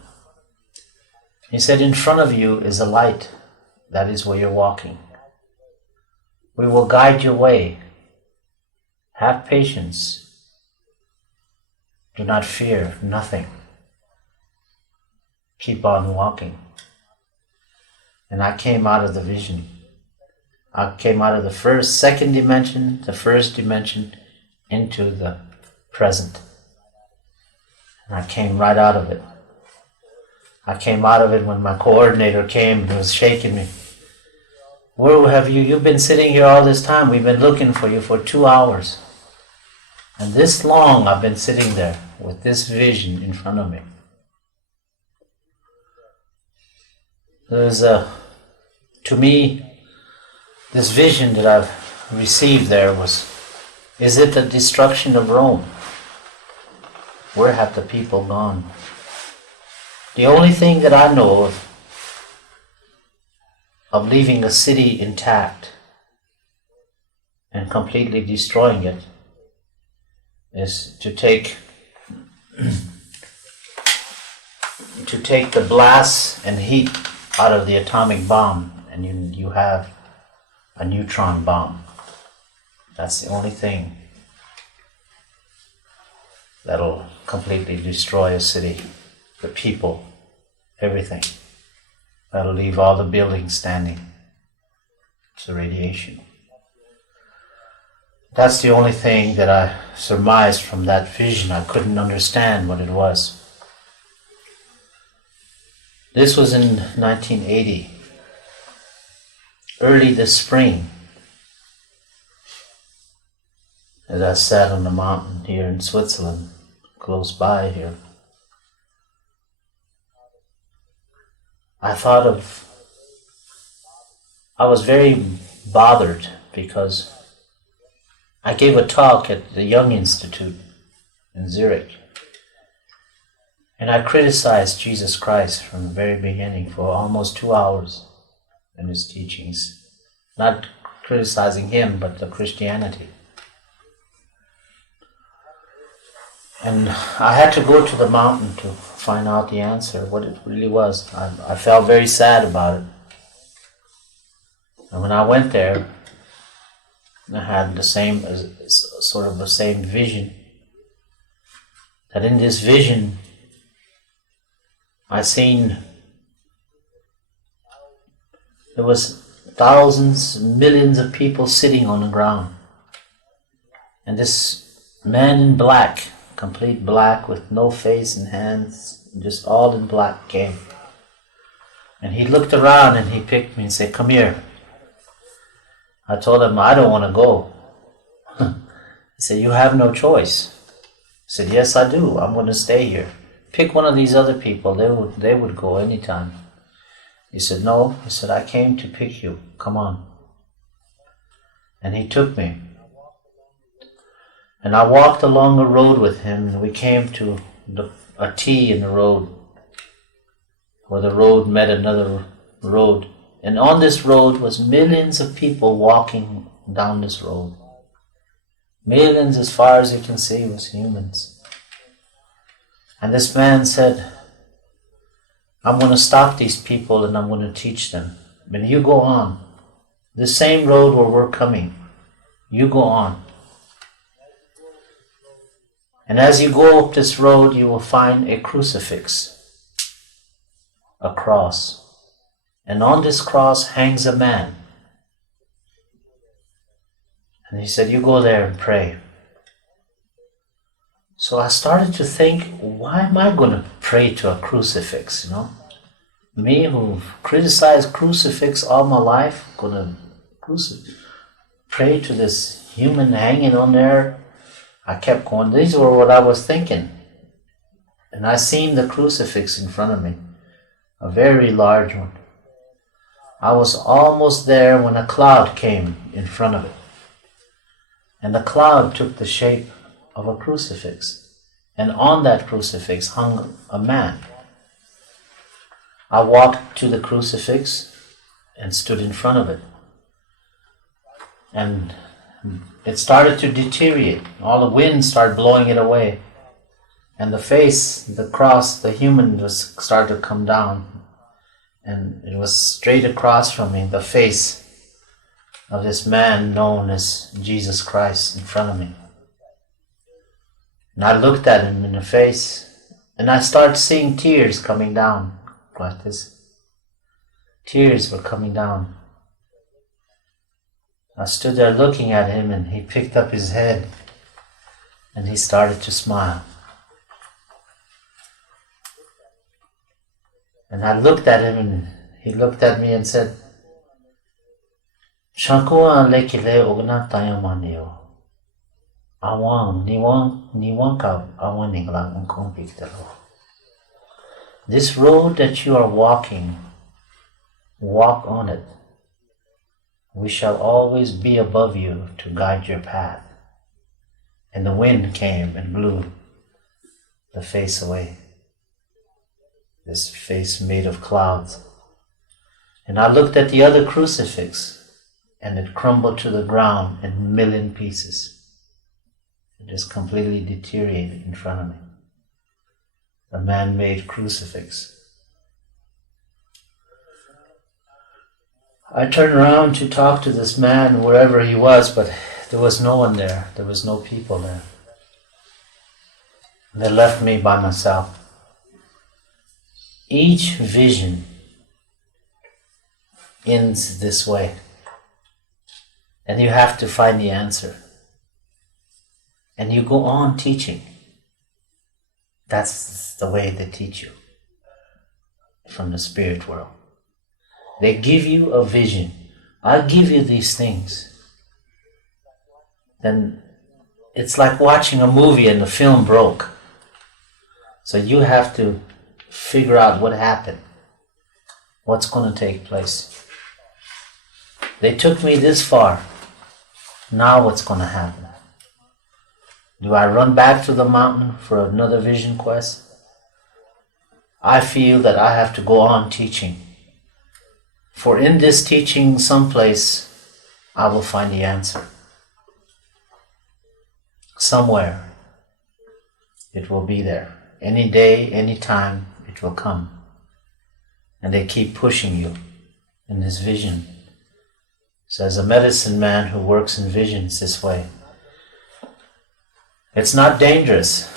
He said, "In front of you is a light. That is where you're walking. We will guide your way. Have patience. Do not fear nothing. Keep on walking." And I came out of the vision. I came out of the second dimension, the first dimension, into the present. And I came right out of it. I came out of it when my coordinator came and was shaking me. "Where have you? You've been sitting here all this time. We've been looking for you for 2 hours. And this long I've been sitting there with this vision in front of me." There's to me, this vision that I've received there was, is it the destruction of Rome? Where have the people gone? The only thing that I know of leaving a city intact and completely destroying it is to take the blast and heat out of the atomic bomb, and you have a neutron bomb. That's the only thing that'll completely destroy a city, the people, everything. That'll leave all the buildings standing. It's the radiation. That's the only thing that I surmised from that vision. I couldn't understand what it was. This was in 1980, early this spring, as I sat on the mountain here in Switzerland, close by here. I was very bothered because I gave a talk at the Young Institute in Zurich. And I criticized Jesus Christ from the very beginning for almost 2 hours in his teachings. Not criticizing him, but the Christianity. And I had to go to the mountain to find out the answer, what it really was. I felt very sad about it. And when I went there, I had the same vision. That in this vision, I seen there was thousands, millions of people sitting on the ground. And this man in black, complete black with no face and hands, just all in black came. And he looked around and he picked me and said, "Come here." I told him, "I don't want to go." He said, "You have no choice." I said, "Yes, I do. I'm going to stay here. Pick one of these other people. They would go anytime." He said, "No." He said, "I came to pick you. Come on." And he took me. And I walked along a road with him, and we came to a T in the road, where the road met another road. And on this road was millions of people walking down this road. Millions, as far as you can see, was humans. And this man said, I'm going to stop these people and I'm going to teach them. But you go on. The same road where we're coming. You go on. And as you go up this road, you will find a crucifix, a cross. And on this cross hangs a man. And he said, you go there and pray. So I started to think, why am I going to pray to a crucifix, Me who've criticized crucifix all my life, going to pray to this human hanging on there. I kept going, these were what I was thinking. And I seen the crucifix in front of me, a very large one. I was almost there when a cloud came in front of it. And the cloud took the shape of a crucifix. And on that crucifix hung a man. I walked to the crucifix and stood in front of it. And it started to deteriorate. All the wind started blowing it away. And the face, the cross, the human started to come down. And it was straight across from me, the face of this man known as Jesus Christ in front of me. And I looked at him in the face, and I started seeing tears coming down like this. Tears were coming down. I stood there looking at him, and he picked up his head and he started to smile. And I looked at him, and he looked at me and said, Shankua lekile ogna tayamanio. Awang niwanka awaninglang unkongpiktalo. This road that you are walking, walk on it. We shall always be above you to guide your path. And the wind came and blew the face away. This face made of clouds. And I looked at the other crucifix, and it crumbled to the ground in a million pieces. It just completely deteriorated in front of me. A man-made crucifix. I turned around to talk to this man, wherever he was, but there was no one there. There was no people there. They left me by myself. Each vision ends this way. And you have to find the answer. And you go on teaching. That's the way they teach you from the spirit world. They give you a vision. I give you these things. Then it's like watching a movie and the film broke. So you have to figure out what happened. What's going to take place. They took me this far. Now what's going to happen? Do I run back to the mountain for another vision quest? I feel that I have to go on teaching. For in this teaching someplace, I will find the answer. Somewhere, it will be there. Any day, any time, it will come. And they keep pushing you in this vision. So as a medicine man who works in visions this way, it's not dangerous,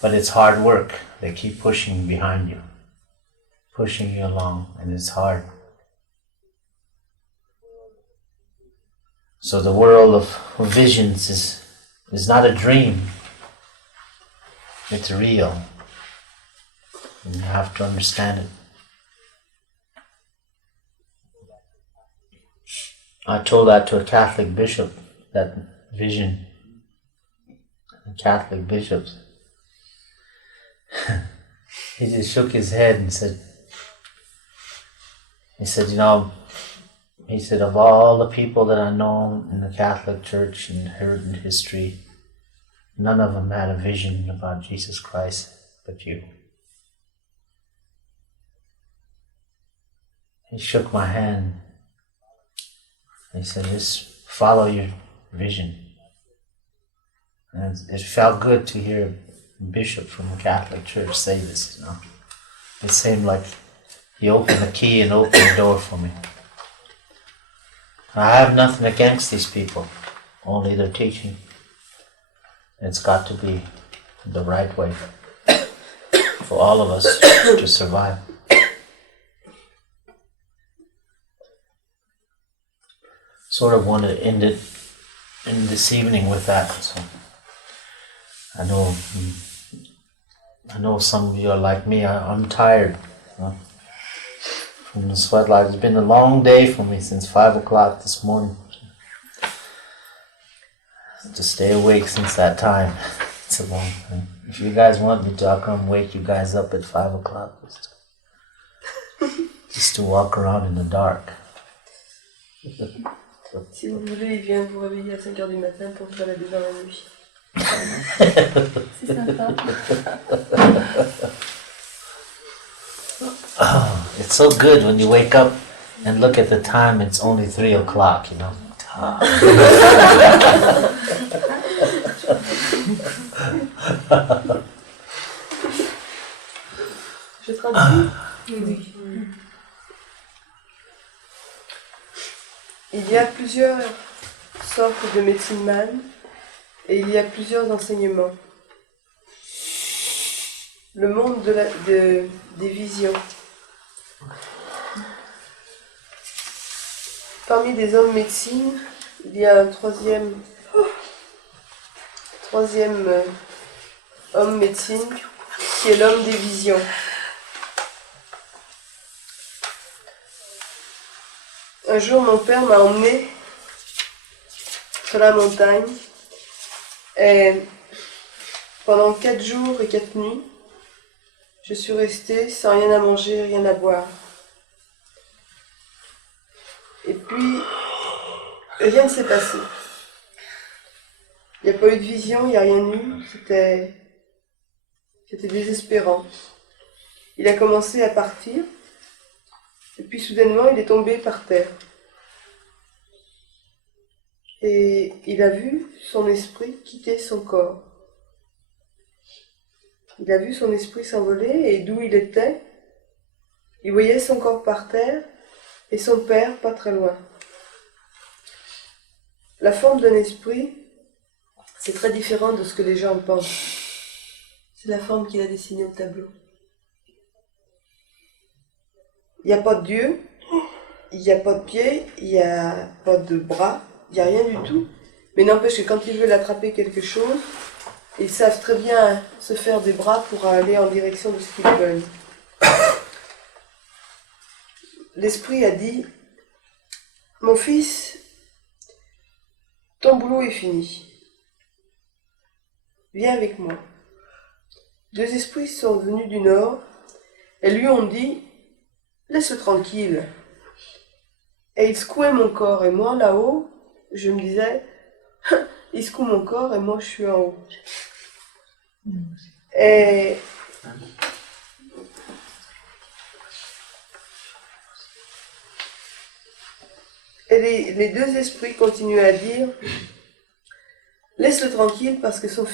but it's hard work. They keep pushing behind you, pushing you along, and it's hard. So the world of visions is not a dream. It's real. And you have to understand it. I told that to a Catholic bishop, that vision. Catholic bishops. He just shook his head and said, he said, of all the people that I know in the Catholic Church and heard in history, none of them had a vision about Jesus Christ but you. He shook my hand. He said, just follow your vision. And it felt good to hear a bishop from the Catholic Church say this, you know. It seemed like he opened the key and opened the door for me. I have nothing against these people, only their teaching. It's got to be the right way for all of us to survive. Sort of want to end it in this evening with that. So I know some of you are like me. I'm tired, you know, from the sweat life. It's been a long day for me since 5 o'clock this morning. To stay awake since that time, it's a long time. If you guys want me to, I'll come wake you guys up at 5 o'clock just to walk around in the dark. Si vous voulez, il vient vous réveiller à 5h du matin pour se balader dans la nuit. C'est sympa. Oh, it's so good when you wake up and look at the time, it's only 3 o'clock, you know. Je traduis. Oui. Il y a plusieurs sortes de médecine man et il y a plusieurs enseignements. Le monde des visions. Parmi les hommes médecine, il y a un troisième homme médecine qui est l'homme des visions. Un jour, mon père m'a emmené sur la montagne et pendant 4 jours et 4 nuits, je suis restée sans rien à manger, rien à boire. Et puis, rien ne s'est passé. Il n'y a pas eu de vision, il n'y a rien eu, c'était désespérant. Il a commencé à partir. Et puis soudainement, il est tombé par terre. Et il a vu son esprit quitter son corps. Il a vu son esprit s'envoler et d'où il était, il voyait son corps par terre et son père pas très loin. La forme d'un esprit, c'est très différent de ce que les gens pensent. C'est la forme qu'il a dessinée au tableau. Il n'y a pas de Dieu, il n'y a pas de pied, il n'y a pas de bras, il n'y a rien du tout. Mais n'empêche que quand ils veulent attraper quelque chose, ils savent très bien se faire des bras pour aller en direction de ce qu'ils veulent. L'esprit a dit, « Mon fils, ton boulot est fini. Viens avec moi. » 2 esprits sont venus du nord et lui ont dit, laisse-le tranquille. Et il secouait mon corps, et moi là-haut, je me disais, il secoue mon corps, et moi je suis en haut. Et les 2 esprits continuaient à dire, laisse-le tranquille parce que son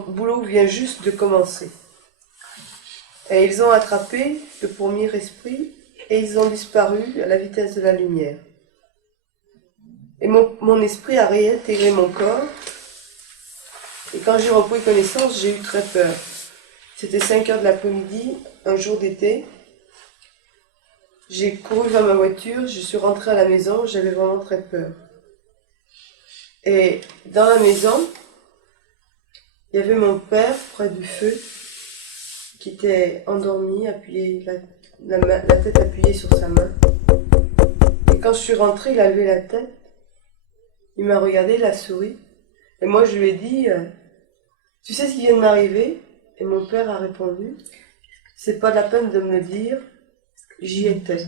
boulot vient juste de commencer. Et ils ont attrapé le premier esprit et ils ont disparu à la vitesse de la lumière. Et mon esprit a réintégré mon corps. Et quand j'ai repris connaissance, j'ai eu très peur. C'était 5h de l'après-midi, un jour d'été. J'ai couru vers ma voiture, je suis rentrée à la maison, j'avais vraiment très peur. Et dans la maison, il y avait mon père près du feu, qui était endormi, appuyé, la tête appuyée sur sa main. Et quand je suis rentrée, il a levé la tête, il m'a regardé, il a souri. Et moi, je lui ai dit, tu sais ce qui vient de m'arriver? Et mon père a répondu, c'est pas la peine de me le dire, j'y étais.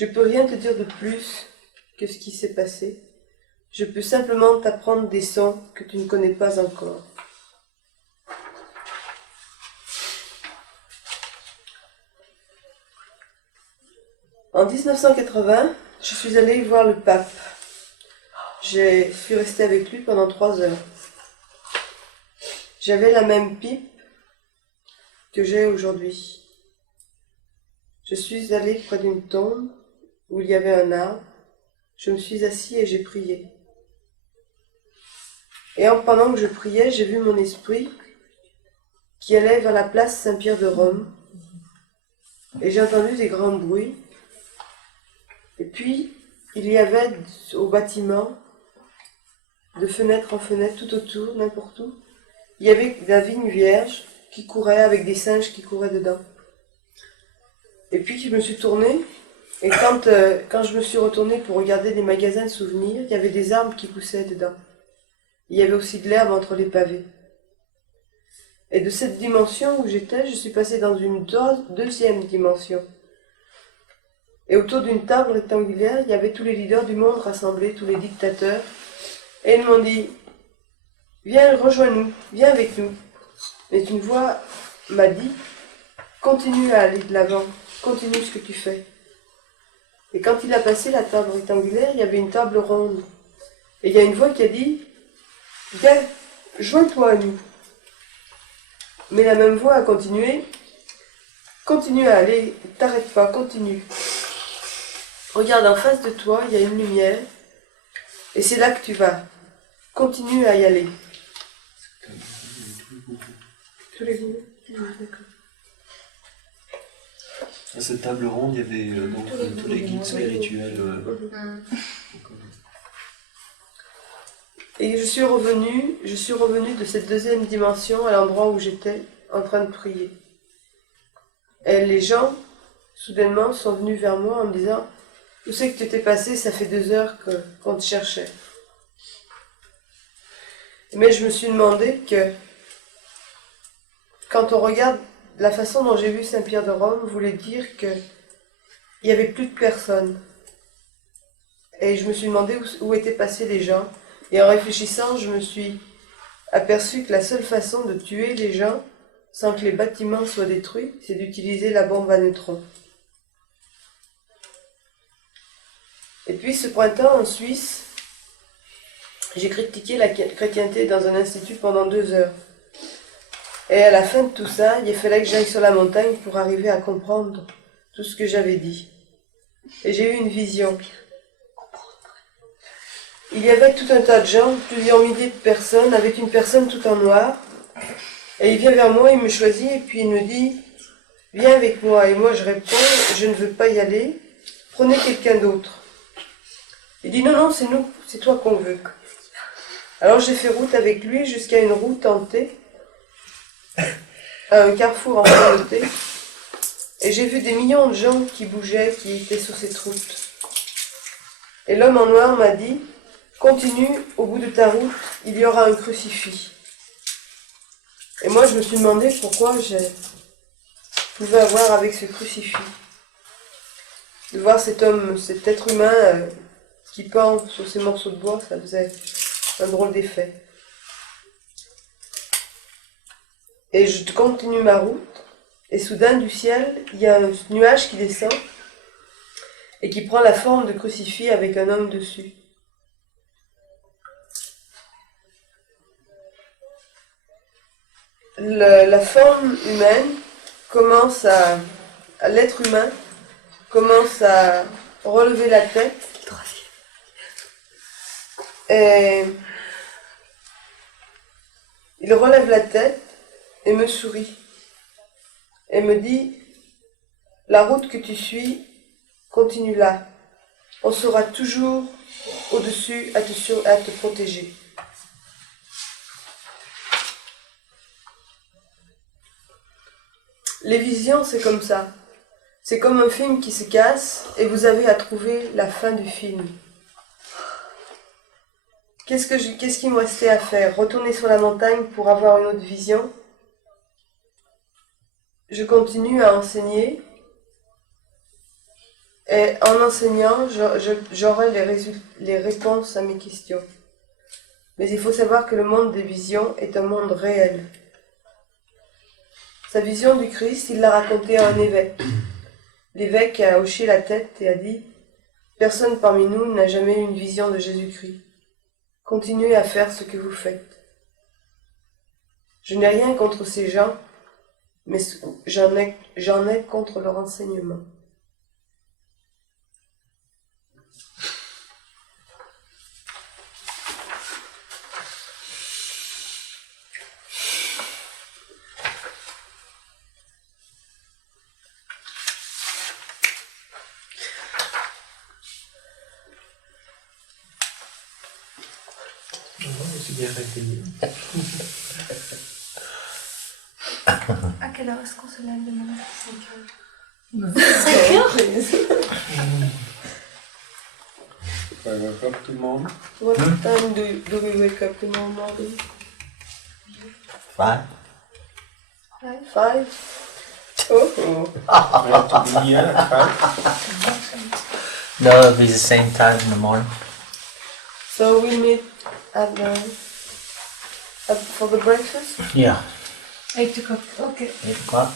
Je peux rien te dire de plus que ce qui s'est passé. Je peux simplement t'apprendre des sons que tu ne connais pas encore. En 1980, je suis allée voir le pape. Je suis restée avec lui pendant 3 heures. J'avais la même pipe que j'ai aujourd'hui. Je suis allée près d'une tombe où il y avait un arbre. Je me suis assise et j'ai prié. Et pendant que je priais, j'ai vu mon esprit qui allait vers la place Saint-Pierre de Rome. Et j'ai entendu des grands bruits. Et puis, il y avait au bâtiment, de fenêtre en fenêtre, tout autour, n'importe où, il y avait la vigne vierge qui courait avec des singes qui couraient dedans. Et puis, je me suis tournée, et quand je me suis retournée pour regarder des magasins de souvenirs, il y avait des arbres qui poussaient dedans. Il y avait aussi de l'herbe entre les pavés. Et de cette dimension où j'étais, je suis passée dans une deuxième dimension. Et autour d'une table rectangulaire, il y avait tous les leaders du monde rassemblés, tous les dictateurs. Et ils m'ont dit, viens, rejoins-nous, viens avec nous. Mais une voix m'a dit, continue à aller de l'avant, continue ce que tu fais. Et quand il a passé la table rectangulaire, il y avait une table ronde. Et il y a une voix qui a dit, viens, joins-toi à nous. Mais la même voix a continué, continue à aller, t'arrête pas, continue. Regarde en face de toi, il y a une lumière, et c'est là que tu vas. Continue à y aller. Tous les groupes. D'accord. À cette table ronde, il y avait donc tous les guides spirituels. Et je suis revenue de cette deuxième dimension à l'endroit où j'étais en train de prier. Et les gens, soudainement, sont venus vers moi en me disant, où c'est que tu t'es passé, ça fait 2 heures qu'on te cherchait. Mais je me suis demandé que, quand on regarde la façon dont j'ai vu Saint-Pierre de Rome, voulait dire qu'il n'y avait plus de personnes. Et je me suis demandé où étaient passés les gens. Et en réfléchissant, je me suis aperçu que la seule façon de tuer les gens, sans que les bâtiments soient détruits, c'est d'utiliser la bombe à neutrons. Et puis ce printemps, en Suisse, j'ai critiqué la chrétienté dans un institut pendant 2 heures. Et à la fin de tout ça, il fallait que j'aille sur la montagne pour arriver à comprendre tout ce que j'avais dit. Et j'ai eu une vision. Il y avait tout un tas de gens, plusieurs milliers de personnes, avec une personne tout en noir. Et il vient vers moi, il me choisit, et puis il me dit, viens avec moi. Et moi je réponds, je ne veux pas y aller, prenez quelqu'un d'autre. Il dit, non, non, c'est nous, c'est toi qu'on veut. Alors j'ai fait route avec lui jusqu'à une route en T, à un carrefour en plein de T, et j'ai vu des millions de gens qui bougeaient, qui étaient sur cette route. Et l'homme en noir m'a dit, continue, au bout de ta route, il y aura un crucifix. Et moi je me suis demandé pourquoi je pouvais avoir avec ce crucifix. De voir cet homme, cet être humain qui pend sur ces morceaux de bois, ça faisait un drôle d'effet. Et je continue ma route, et soudain du ciel, il y a un nuage qui descend, et qui prend la forme de crucifix avec un homme dessus. La forme humaine commence l'être humain commence à relever la tête, et il relève la tête et me sourit et me dit, la route que tu suis, continue là. On sera toujours au-dessus à te protéger. Les visions, c'est comme ça. C'est comme un film qui se casse et vous avez à trouver la fin du film. Qu'est-ce qu'il me restait à faire? Retourner sur la montagne pour avoir une autre vision? Je continue à enseigner Et en enseignant, j'aurai les réponses à mes questions. Mais il faut savoir que le monde des visions est un monde réel. Sa vision du Christ, il l'a racontée à un évêque. L'évêque a hoché la tête et a dit « Personne parmi nous n'a jamais eu une vision de Jésus-Christ. Continuez à faire ce que vous faites. » Je n'ai rien contre ces gens, mais j'en ai contre leur enseignement. C'est bien réveillé. À quelle heure est-ce qu'on se lève demain? 5 heures tout le monde. What time do we wake up tomorrow morning? 5. 5? Oh. We have to be here at 5. No, it'll be the same time in the morning. So we meet for the breakfast? Yeah, 8 o'clock. Ok. 8 o'clock.